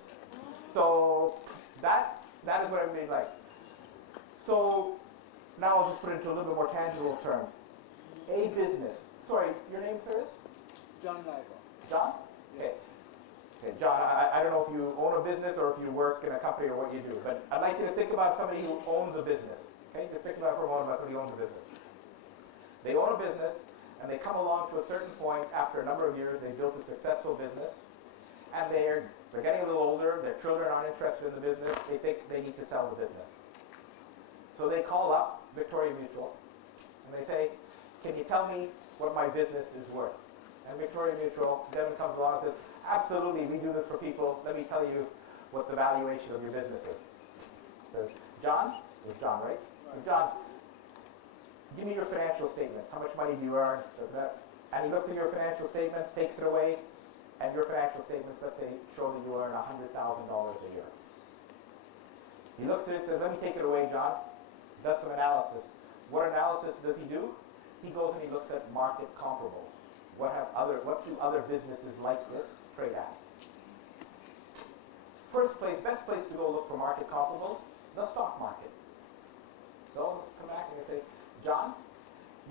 So that is what everybody likes. So now I'll just put it into a little bit more tangible terms. A business. Sorry, your name, sir? John Leiber. John? Okay. Okay, John, I don't know if you own a business or if you work in a company or what you do, but I'd like you to think about somebody who owns a business. Okay, just think about it for a moment about somebody who owns a business. They own a business, and they come along to a certain point after a number of years. They built a successful business, and they're getting a little older. Their children aren't interested in the business. They think they need to sell the business. So they call up Victoria Mutual, and they say, "Can you tell me what my business is worth?" And Victoria Mutual, Devin comes along and says, "Absolutely, we do this for people. Let me tell you what the valuation of your business is." Says, "John," it was John, right? "John, give me your financial statements. How much money do you earn?" And he looks at your financial statements, takes it away, and your financial statements, let's say, show that you earn $100,000 a year. He looks at it and says, "Let me take it away, John." Does some analysis. What analysis does he do? He goes and he looks at market comparables. What do other businesses like this trade at? Best place to go look for market comparables, the stock market. So come back and they say, "John,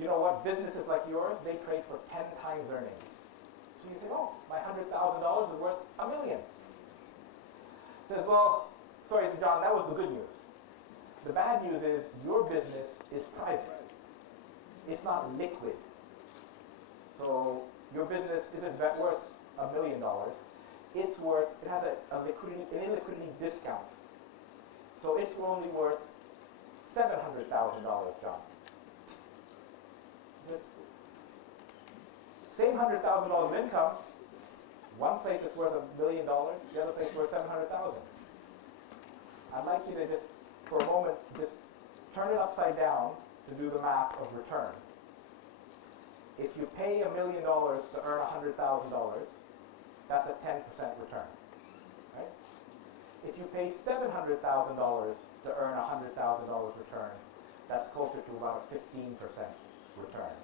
you know what, businesses like yours, they trade for 10 times earnings." So you say, "Oh, my $100,000 is worth $1 million." Says, "Well, sorry, John, that was the good news. The bad news is your business is private. It's not liquid. So your business isn't worth $1 million. It has an illiquidity discount. So it's only worth $700,000, John." Same $100,000 of income. One place it's worth $1 million, the other place it's worth $700,000. I'd like you to just, for a moment, just turn it upside down to do the math of return. If you pay $1 million to earn $100,000, that's a 10% return. Right? If you pay $700,000 to earn $100,000 return, that's closer to about a 15% return.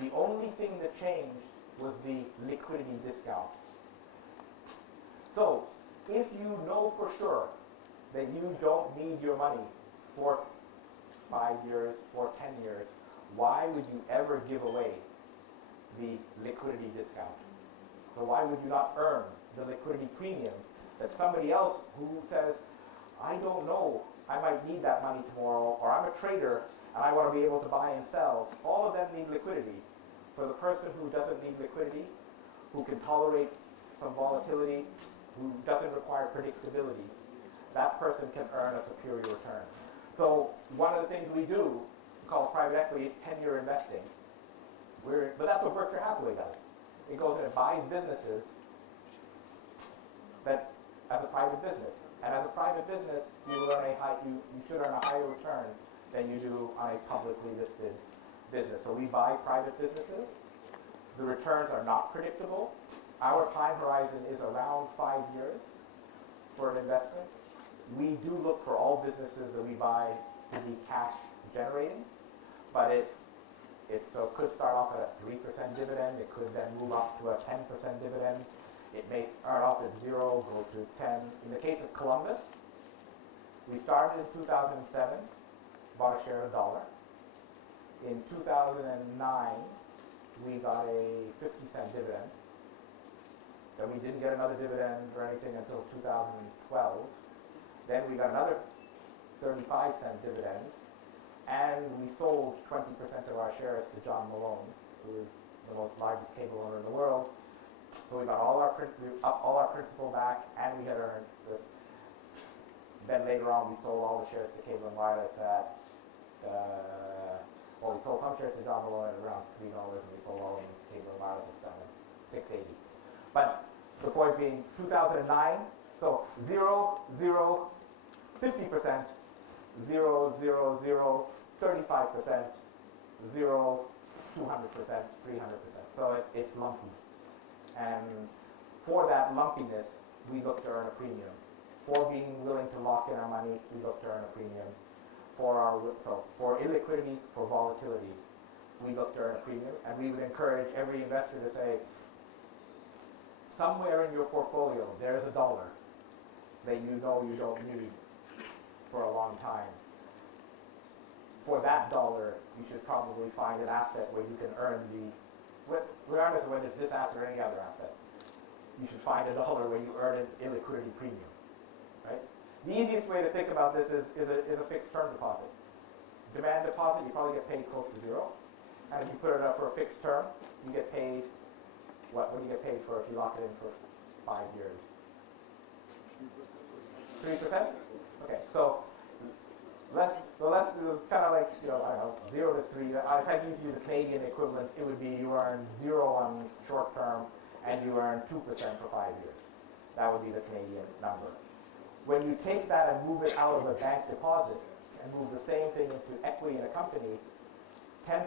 The only thing that changed was the liquidity discount. So, if you know for sure that you don't need your money for 5 years or 10 years, why would you ever give away the liquidity discount? So why would you not earn the liquidity premium that somebody else who says, I don't know, I might need that money tomorrow, or I'm a trader and I want to be able to buy and sell. All of them need liquidity. For the person who doesn't need liquidity, who can tolerate some volatility, who doesn't require predictability, that person can earn a superior return. So one of the things we do, called private equity, is 10-year investing. But that's what Berkshire Hathaway does. It goes and it buys businesses that, as a private business. And as a private business, you should earn a higher return than you do on a publicly listed business. So we buy private businesses. The returns are not predictable. Our time horizon is around 5 years for an investment. We do look for all businesses that we buy to be cash generating, but it could start off at a 3% dividend. It could then move up to a 10% dividend. It may start off at 0, go to 10. In the case of Columbus, we started in 2007, bought a share at $1. In 2009, we got a 50-cent dividend. Then we didn't get another dividend or anything until 2012. Then we got another 35-cent dividend, and we sold 20% of our shares to John Malone, who is the most largest cable owner in the world. So we got all our principal back, and we had earned this. Then later on, we sold all the shares to Cable and Wireless at, we sold some shares to John Malone at around $3, and we sold all of them to Cable and Wireless at $6.80. But the point being, 2009, so 0, 0, 50%, 0, 0, 0, 35%, 0, 200%, 300%. So it's lumpy. And for that lumpiness, we look to earn a premium. For being willing to lock in our money, we look to earn a premium. For illiquidity, for volatility, we look to earn a premium. And we would encourage every investor to say, somewhere in your portfolio, there's $1 that you know you don't need for a long time. For that $1, you should probably find an asset where you can earn regardless of whether it's this asset or any other asset, you should find $1 where you earn an illiquidity premium, right? The easiest way to think about this is a fixed term deposit. Demand deposit, you probably get paid close to 0. And if you put it up for a fixed term, you get paid, what do you get paid for if you lock it in for 5 years? 3%? Okay, so less kind of like, I don't know, 0 to 3. If I give you the Canadian equivalent, it would be you earn 0 on short term and you earn 2% for 5 years. That would be the Canadian number. When you take that and move it out of a bank deposit and move the same thing into equity in a company, 10%,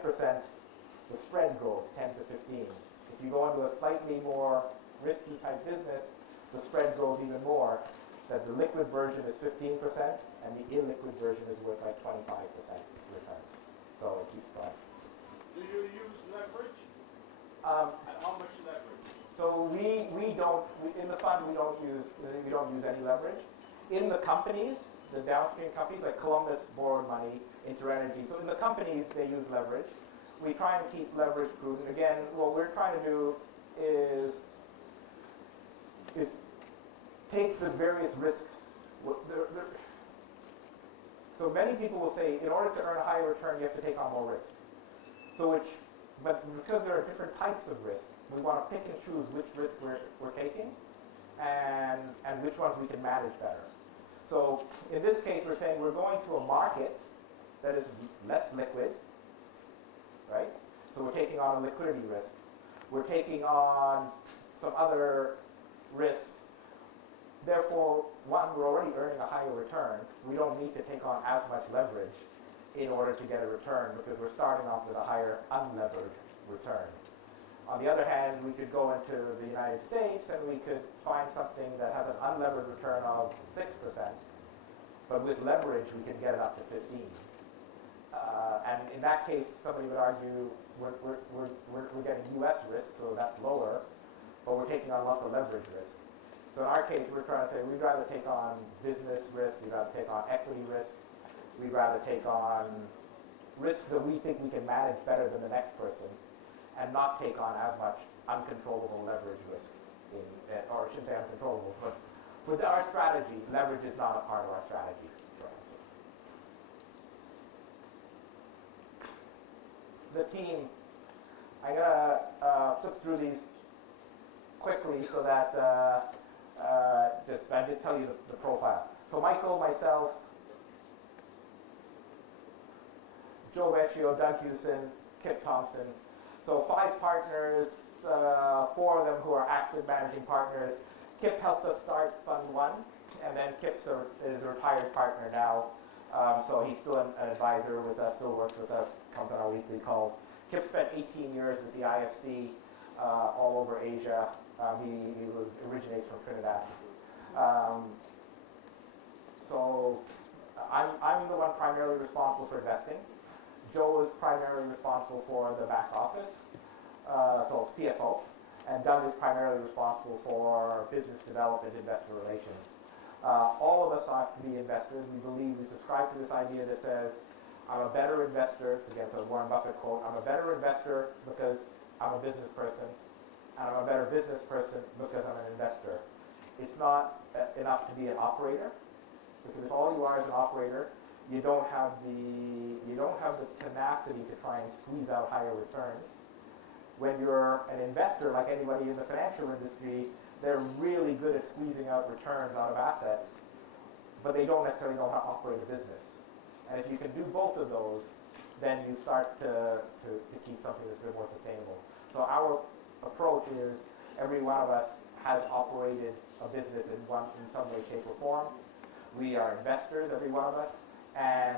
the spread grows 10 to 15. If you go into a slightly more risky type business, the spread grows even more. That the liquid version is 15%, and the illiquid version is worth like 25% returns. So it keeps going. Do you use leverage? And how much leverage? So in the fund we don't use any leverage. In the companies, the downstream companies like Columbus borrowed money, InterEnergy. So in the companies they use leverage. We try and keep leverage prudent. Again, what we're trying to do is take the various risks. So many people will say, in order to earn a higher return, you have to take on more risk. But because there are different types of risk, we want to pick and choose which risk we're taking and which ones we can manage better. So in this case, we're saying we're going to a market that is less liquid, right? So we're taking on a liquidity risk. We're taking on some other risks. Therefore, one, we're already earning a higher return. We don't need to take on as much leverage in order to get a return because we're starting off with a higher unlevered return. On the other hand, we could go into the United States and we could find something that has an unlevered return of 6%, but with leverage we can get it up to 15. And in that case, somebody would argue we're getting U.S. risk, so that's lower, but we're taking on lots of leverage risk. So in our case, we're trying to say we'd rather take on business risk, we'd rather take on equity risk, we'd rather take on risks that we think we can manage better than the next person, and not take on as much uncontrollable leverage risk. Or I shouldn't say uncontrollable, but with our strategy, leverage is not a part of our strategy. The team, I'm gonna flip through these quickly so that I just tell you the profile. So Michael, myself, Joe Vecchio, Doug Hewson, Kip Thompson. So 5 partners, 4 of them who are active managing partners. Kip helped us start Fund 1, and then Kip is a retired partner now. So he's still an advisor with us, still works with us, comes on our weekly calls. Kip spent 18 years with the IFC all over Asia. He originates from Trinidad. So I'm the one primarily responsible for investing. Joe is primarily responsible for the back office, so CFO, and Doug is primarily responsible for business development, investor relations. All of us have to be investors. We subscribe to this idea that says, I'm a better investor, again, it's a Warren Buffett quote, I'm a better investor because I'm a business person, and I'm a better business person because I'm an investor. It's not enough to be an operator, because if all you are is an operator, you don't have the tenacity to try and squeeze out higher returns. When you're an investor, like anybody in the financial industry, they're really good at squeezing out returns out of assets, but they don't necessarily know how to operate a business. And if you can do both of those, then you start to keep something that's a bit more sustainable. So our approach is every one of us has operated a business in some way, shape, or form. We are investors, every one of us, and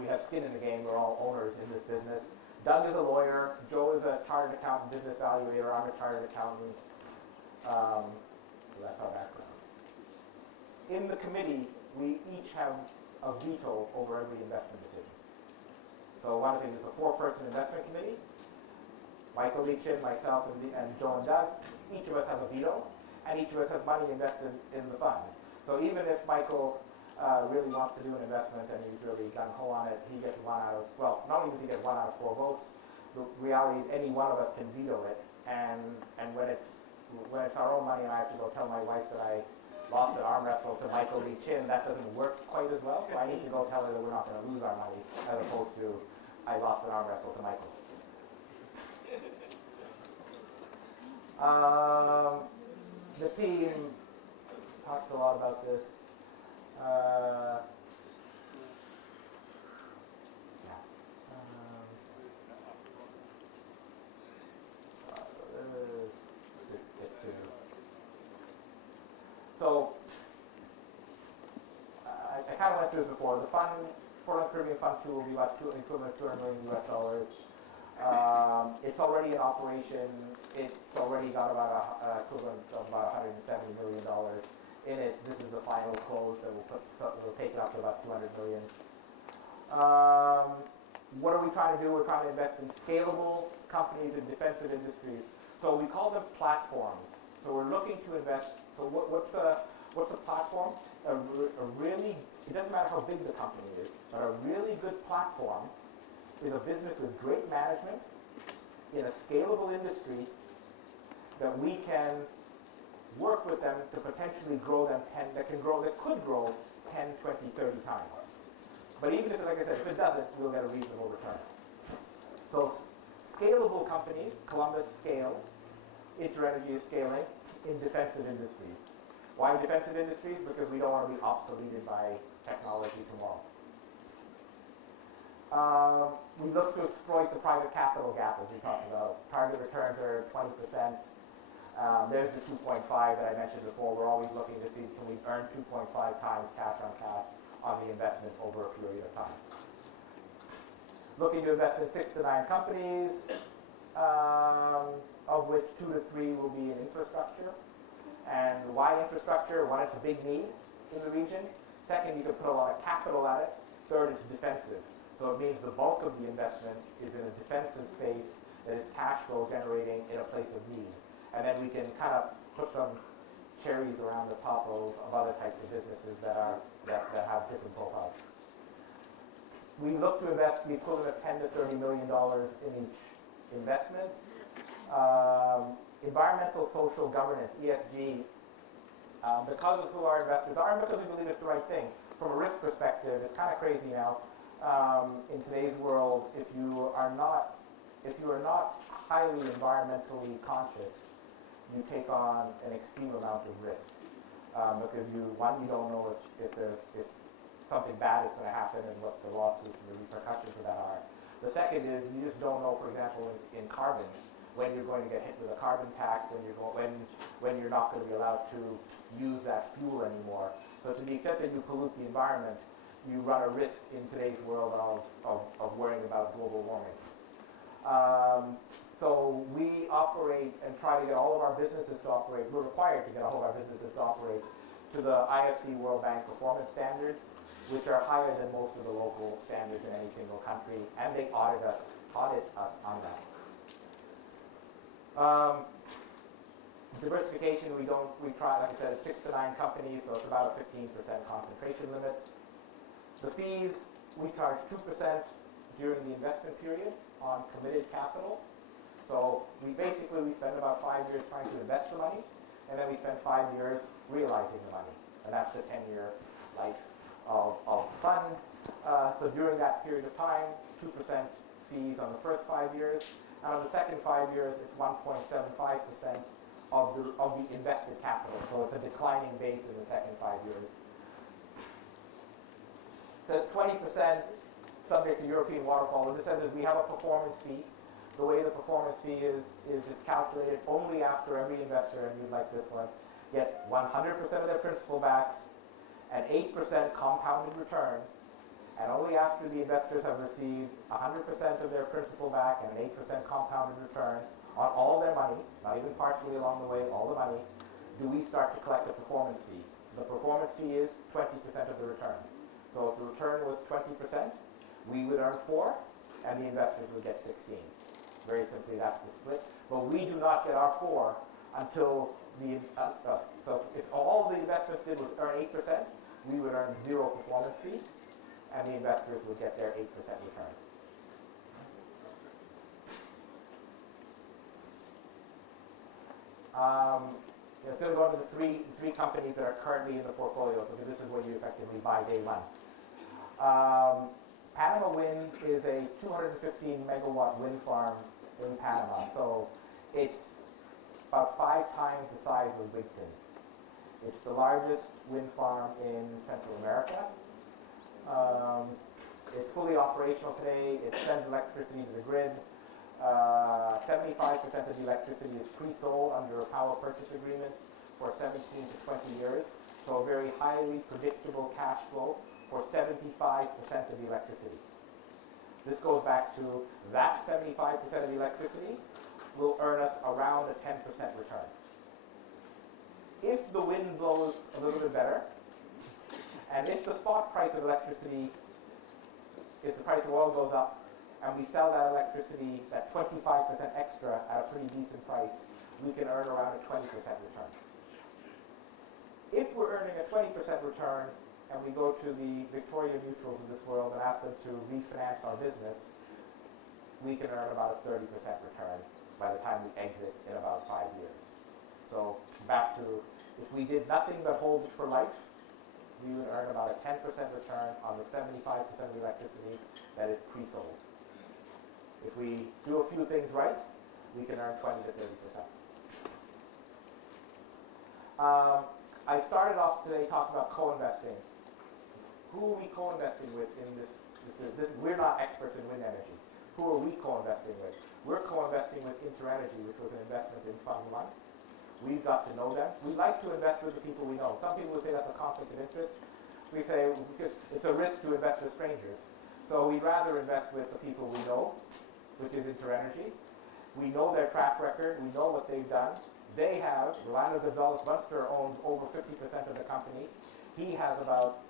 we have skin in the game. We're all owners in this business. Doug is a lawyer. Joe is a chartered accountant, business evaluator. I'm a chartered accountant. So that's our backgrounds. In the committee, we each have a veto over every investment decision. So one of the things is a 4-person investment committee. Michael Leachin, myself, and Joe and Doug. Each of us has a veto, and each of us has money invested in the fund. So even if Michael really wants to do an investment and he's really gung-ho on it, he gets not only does he get 1 out of 4 votes, the reality is any one of us can veto it, and when it's our own money and I have to go tell my wife that I lost an arm wrestle to Michael Lee Chin, that doesn't work quite as well, so I need to go tell her that we're not going to lose our money, as opposed to I lost an arm wrestle to Michael. The team talked a lot about this. So I kind of went through this before. The fund, Portland Caribbean Fund 2 will be about equivalent to $200 million US. It's already in operation. It's already got about equivalent of about $170 million in it. This is the final close that will take it up to about $200 million. What are we trying to do? We're trying to invest in scalable companies in defensive industries. So we call them platforms. So we're looking to invest. So what's a platform? It doesn't matter how big the company is, but a really good platform is a business with great management in a scalable industry that we can work with them to potentially grow them that could grow 10, 20, 30 times. But even if, like I said, if it doesn't, we'll get a reasonable return. So scalable companies, Columbus Scale, InterEnergy is scaling in defensive industries. Why defensive industries? Because we don't want to be obsoleted by technology tomorrow. We look to exploit the private capital gap, as we talked about. Target returns are 20%. There's the 2.5 that I mentioned before. We're always looking to see can we earn 2.5 times cash on the investment over a period of time. Looking to invest in 6 to 9 companies, of which 2 to 3 will be in infrastructure. And why infrastructure? One, it's a big need in the region. Second, you can put a lot of capital at it. Third, it's defensive. So it means the bulk of the investment is in a defensive space that is cash flow generating in a place of need. And then we can kind of put some cherries around the top of other types of businesses that have different profiles. We look to invest the equivalent of $10 to $30 million in each investment. Environmental, social governance, ESG, because of who our investors are and because we believe it's the right thing. From a risk perspective, it's kind of crazy now. In today's world, if you are not highly environmentally conscious, you take on an extreme amount of risk because you don't know if something bad is going to happen and what the lawsuits and the repercussions of that are. The second is you just don't know, for example, in carbon, when you're going to get hit with a carbon tax, when you're not going to be allowed to use that fuel anymore. So to the extent that you pollute the environment, you run a risk in today's world of worrying about global warming. So we operate and try to get all of our businesses to operate. We're required to get all of our businesses to operate to the IFC World Bank performance standards, which are higher than most of the local standards in any single country, and they audit us on that. Diversification, we try, like I said, 6 to 9 companies, so it's about a 15% concentration limit. The fees, we charge 2% during the investment period on committed capital. So we spend about 5 years trying to invest the money, and then we spend 5 years realizing the money. And that's the 10-year life of the fund. So during that period of time, 2% fees on the first 5 years. And on the second 5 years, it's 1.75% of the invested capital. So it's a declining base in the second 5 years. It says 20% subject to European waterfall. What it says is we have a performance fee. The way the performance fee is it's calculated only after every investor, and you'd like this one, gets 100% of their principal back, an 8% compounded return, and only after the investors have received 100% of their principal back and an 8% compounded return on all their money, not even partially along the way, all the money, do we start to collect a performance fee. The performance fee is 20% of the return. So if the return was 20%, we would earn 4, and the investors would get 16. Very simply, that's the split. But we do not get our 4 until so if all the investments did was earn 8%, we would earn 0 performance fee, and the investors would get their 8% return. It's going to go into the three companies that are currently in the portfolio, because this is where you effectively buy day one. Panama Wind is a 215 megawatt wind farm in Panama. So it's about 5 times the size of Wigton. It's the largest wind farm in Central America. It's fully operational today. It sends electricity to the grid. 75% of the electricity is pre-sold under power purchase agreements for 17 to 20 years. So a very highly predictable cash flow for 75% of the electricity. This goes back to that 75% of the electricity will earn us around a 10% return. If the wind blows a little bit better, and if the spot price of electricity, if the price of oil goes up, and we sell that electricity, that 25% extra at a pretty decent price, we can earn around a 20% return. If we're earning a 20% return, and we go to the Victoria Mutuals of this world and ask them to refinance our business, we can earn about a 30% return by the time we exit in about 5 years. So back to, if we did nothing but hold it for life, we would earn about a 10% return on the 75% of the electricity that is pre-sold. If we do a few things right, we can earn 20 to 30%. I started off today talking about co-investing. Who are we co-investing with in this? We're not experts in wind energy. Who are we co-investing with? We're co-investing with InterEnergy, which was an investment in Fund 1. We've got to know them. We like to invest with the people we know. Some people would say that's a conflict of interest. We say because it's a risk to invest with strangers. So we'd rather invest with the people we know, which is InterEnergy. We know their track record. We know what they've done. They have, Rolando Gonzalez-Bunster owns over 50% of the company. He has about,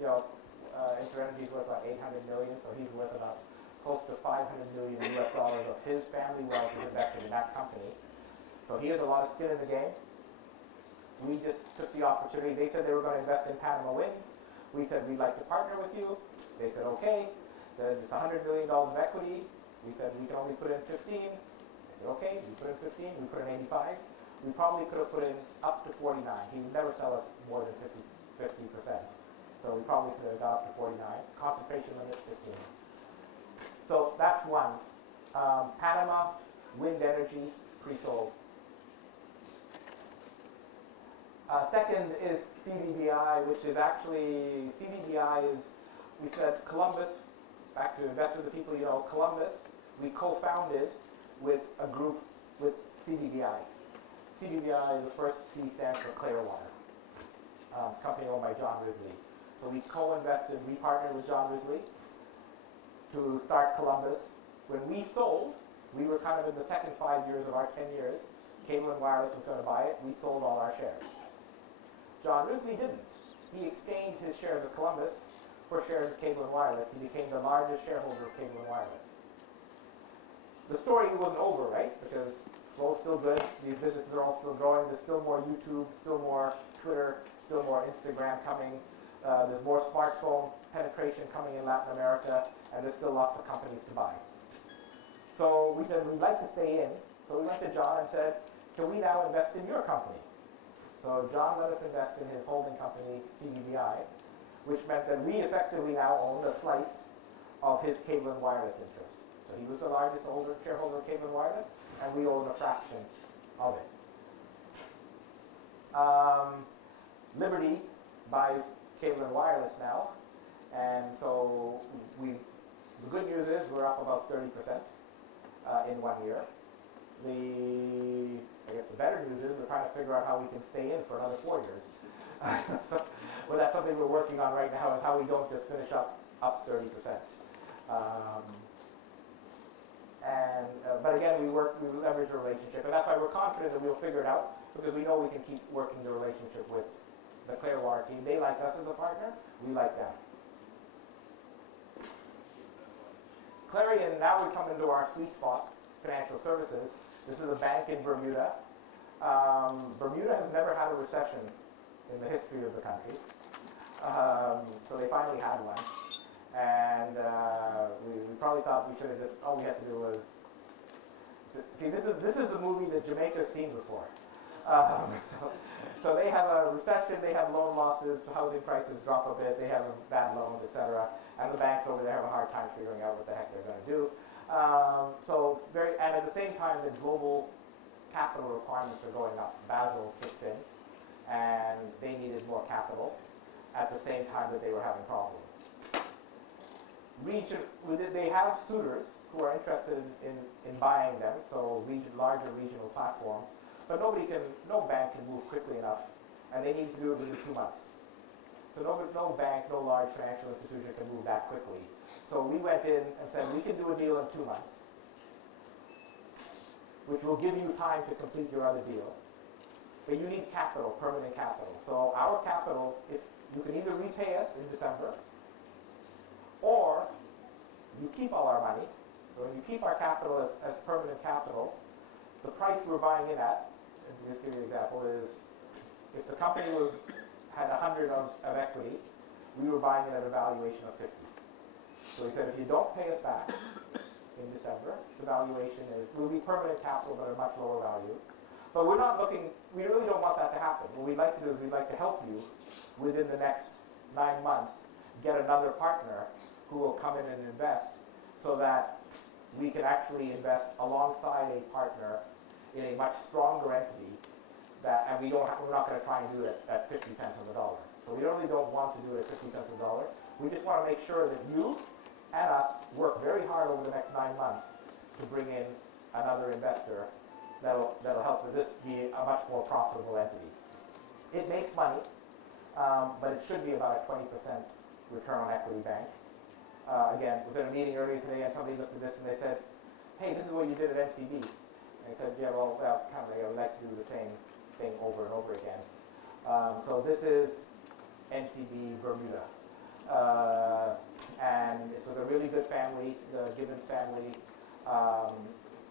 InterEnergy is worth about $800 million, so he's worth about close to $500 million US of his family wealth is invested in that company. So he has a lot of skin in the game. We just took the opportunity. They said they were going to invest in Panama Wind. We said we'd like to partner with you. They said okay. Said it's $100 million of equity. We said we can only put in 15. They said okay. We put in 15. We put in 85. We probably could have put in up to 49. He would never sell us more than 50%. So we probably could have got up to 49. Concentration limit 15. So that's one. Panama Wind Energy pre-sold. Second is CDBI, which is actually, CDBI is, we said Columbus, back to invest with the people you know, Columbus, we co-founded with a group with CDBI. CDBI, the first C stands for Clearwater, company owned by John Risley. So we co-invested, we partnered with John Risley to start Columbus. When we sold, we were kind of in the second 5 years of our 10 years. Cable and Wireless was going to buy it. We sold all our shares. John Risley didn't. He exchanged his shares of Columbus for shares of Cable and Wireless. He became the largest shareholder of Cable and Wireless. The story wasn't over, right? Because flow's still good. These businesses are all still growing. There's still more YouTube, still more Twitter, still more Instagram coming. There's more smartphone penetration coming in Latin America, and there's still lots of companies to buy. So we said we'd like to stay in. So we went to John and said, can we now invest in your company? So John let us invest in his holding company, CDBI, which meant that we effectively now owned a slice of his Cable and Wireless interest. So he was the largest shareholder of Cable and Wireless, and we owned a fraction of it. Liberty buys Cable and Wireless now, and so the good news is we're up about 30% in 1 year. I guess the better news is we're trying to figure out how we can stay in for another 4 years. Well, that's something we're working on right now, is how we don't just finish up 30%. But again, we leverage the relationship, and that's why we're confident that we'll figure it out, because we know we can keep working the relationship with the Clearwater team. They like us as a partner, we like them. Clarion, now we come into our sweet spot, financial services. This is a bank in Bermuda. Bermuda has never had a recession in the history of the country. So they finally had one. And we probably thought we should have just, all we had to do was, see, this is the movie that Jamaica's seen before. So they have a recession, they have loan losses, housing prices drop a bit, they have bad loans, etc. And the banks over there have a hard time figuring out what the heck they're going to do. And at the same time, the global capital requirements are going up. Basel kicks in, and they needed more capital at the same time that they were having problems. They have suitors who are interested in buying them, so larger regional platforms, but no bank can move quickly enough, and they need to do it within 2 months. So no bank, no large financial institution can move that quickly. So we went in and said, we can do a deal in 2 months, which will give you time to complete your other deal. But you need capital, permanent capital. So our capital, if you can either repay us in December, or you keep all our money. So when you keep our capital as permanent capital, the price we're buying it at, and to just give you an example, is if the company had 100 of equity, we were buying it at a valuation of 50. So we said, if you don't pay us back in December, the valuation will be permanent capital, but a much lower value. But we're not looking, we really don't want that to happen. What we'd like to do is we'd like to help you within the next 9 months get another partner who will come in and invest, so that we can actually invest alongside a partner in a much stronger entity, and we're not going to try and do it at 50 cents on the dollar. So we really don't want to do it at 50 cents on the dollar. We just want to make sure that you and us work very hard over the next 9 months to bring in another investor that'll help this be a much more profitable entity. It makes money, but it should be about a 20% return on equity bank. Again, was in a meeting earlier today, and somebody looked at this and they said, hey, this is what you did at MCB. And I said, yeah, well, kind of, I would like to do the same thing over and over again. So this is MCB Bermuda. And it's with a really good family, the Gibbons family.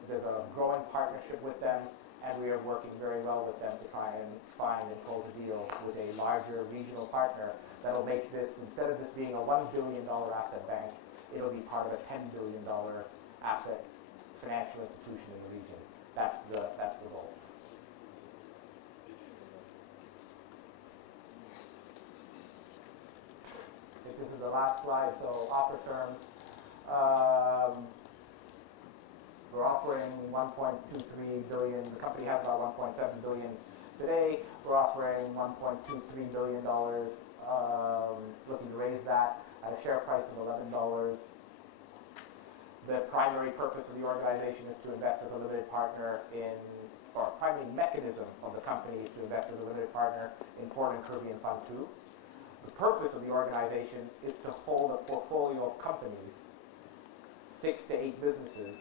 there's a growing partnership with them, and we are working very well with them to try and find and close a deal with a larger regional partner that will make this, instead of this being a $1 billion asset bank, it'll be part of a $10 billion asset financial institution in the region. That's the goal. I think this is the last slide, so offer terms. We're offering 1.23 billion. The company has about 1.7 billion today. We're offering $1.23 billion, looking to raise that at a share price of $11. The primary purpose of the organization is to invest as a limited partner in, or primary mechanism of the company is to invest as a limited partner in Portland Caribbean Fund 2. The purpose of the organization is to hold a portfolio of companies, 6 to 8 businesses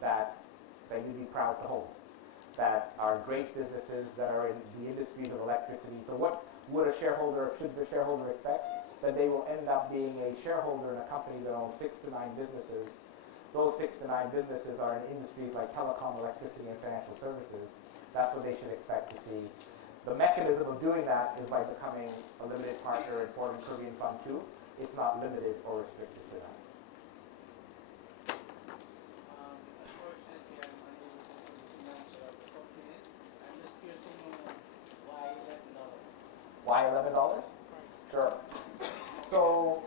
that you'd be proud to hold, that are great businesses that are in the industries of electricity. So what would a shareholder, should the shareholder expect? That they will end up being a shareholder in a company that owns 6 to 9 businesses. Those 6 to 9 businesses are in industries like telecom, electricity, and financial services. That's what they should expect to see. The mechanism of doing that is by becoming a limited partner in Portland Caribbean Fund 2. It's not limited or restricted to that. Unfortunately, I'm unable to see the financial of the companies. I'm just curious to know why $11? Why $11? Sure. So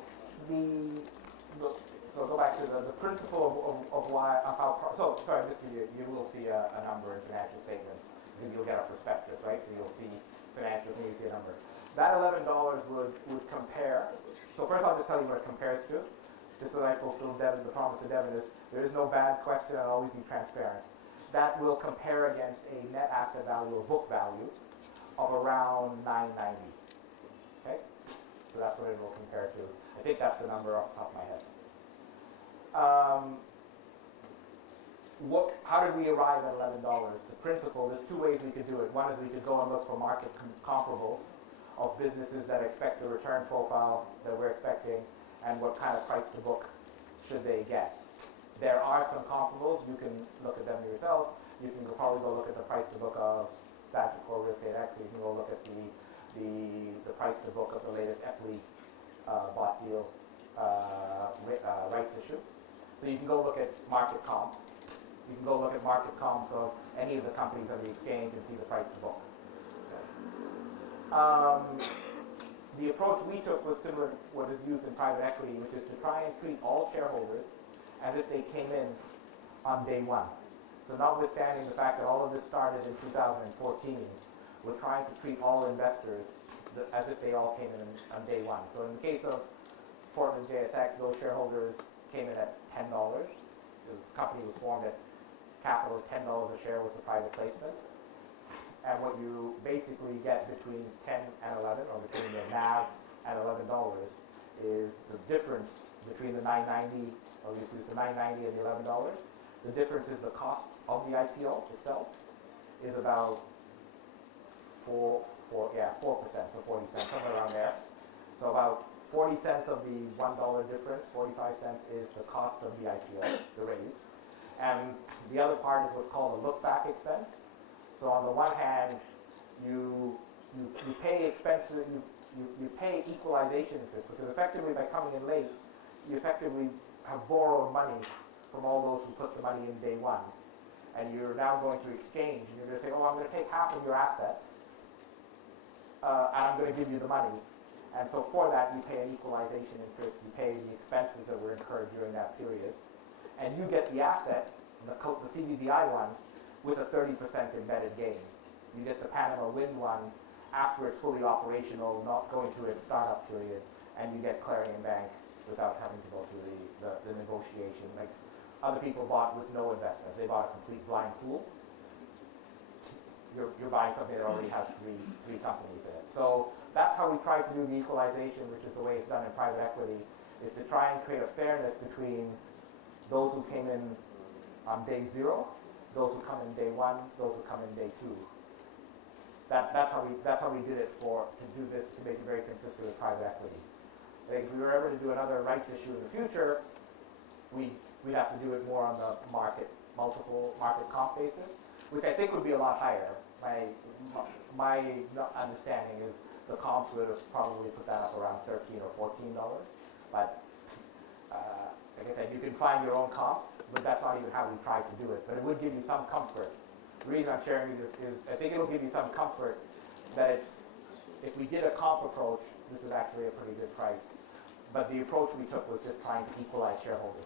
so go back to the principle of why, of how, so sorry, just you will see a number in financial statements. You'll get a prospectus, right? So you'll see financials and you see a number. That $11 would compare. So first I'll just tell you what it compares to, just so that I fulfill Devin, the promise of Devin is there is no bad question, I'll always be transparent. That will compare against a net asset value or book value of around $9.90. Okay? So that's what it will compare to. I think that's the number off the top of my head. How did we arrive at $11? The principle, there's 2 ways we could do it. One is we could go and look for market comparables of businesses that expect the return profile that we're expecting and what kind of price to book should they get. There are some comparables. You can look at them yourself. You can probably go look at the price to book of Sagicor Real Estate X. You can go look at the price to book of the latest equity bought deal rights issue. So you can go look at market comps. You can go look at market comps of any of the companies on the exchange and see the price to book. The approach we took was similar to what is used in private equity, which is to try and treat all shareholders as if they came in on day one. So notwithstanding the fact that all of this started in 2014, we're trying to treat all investors as if they all came in on day one. So in the case of Portland JSX, those shareholders came in at $10. The company was formed at capital of $10 a share was the private placement. And what you basically get between 10 and 11, or between the NAV and $11, is the difference between the $9.90, or at least the $9.90 and the $11. The difference is the cost of the IPO itself is about 4%, so 40 cents, somewhere around there. So about 40 cents of the $1 difference, 45 cents is the cost of the IPO, the raise. And the other part is what's called a look-back expense. So on the one hand, you pay expenses, you pay equalization interest, because effectively by coming in late, you effectively have borrowed money from all those who put the money in day one. And you're now going to exchange, and you're going to say, oh, I'm going to take half of your assets, and I'm going to give you the money. And so for that, you pay an equalization interest, you pay the expenses that were incurred during that period, and you get the asset, the CBDI one, with a 30% embedded gain. You get the Panama Wind one after it's fully operational, not going through its startup period, and you get Clarion Bank without having to go through the negotiation. Like other people bought with no investment. They bought a complete blind pool. You're buying something that already has three companies in it. So that's how we try to do the equalization, which is the way it's done in private equity, is to try and create a fairness between those who came in on day 0, those who come in day 1, those who come in day 2. That's how we did it to do this, to make it very consistent with private equity. Like if we were ever to do another rights issue in the future, we'd have to do it more on the market multiple market comp basis, which I think would be a lot higher. My understanding is the comps would have probably put that up around $13 or $14, but like I said, you can find your own comps, but that's not even how we try to do it. But it would give you some comfort. The reason I'm sharing this is I think it'll give you some comfort that if we did a comp approach, this is actually a pretty good price. But the approach we took was just trying to equalize shareholders.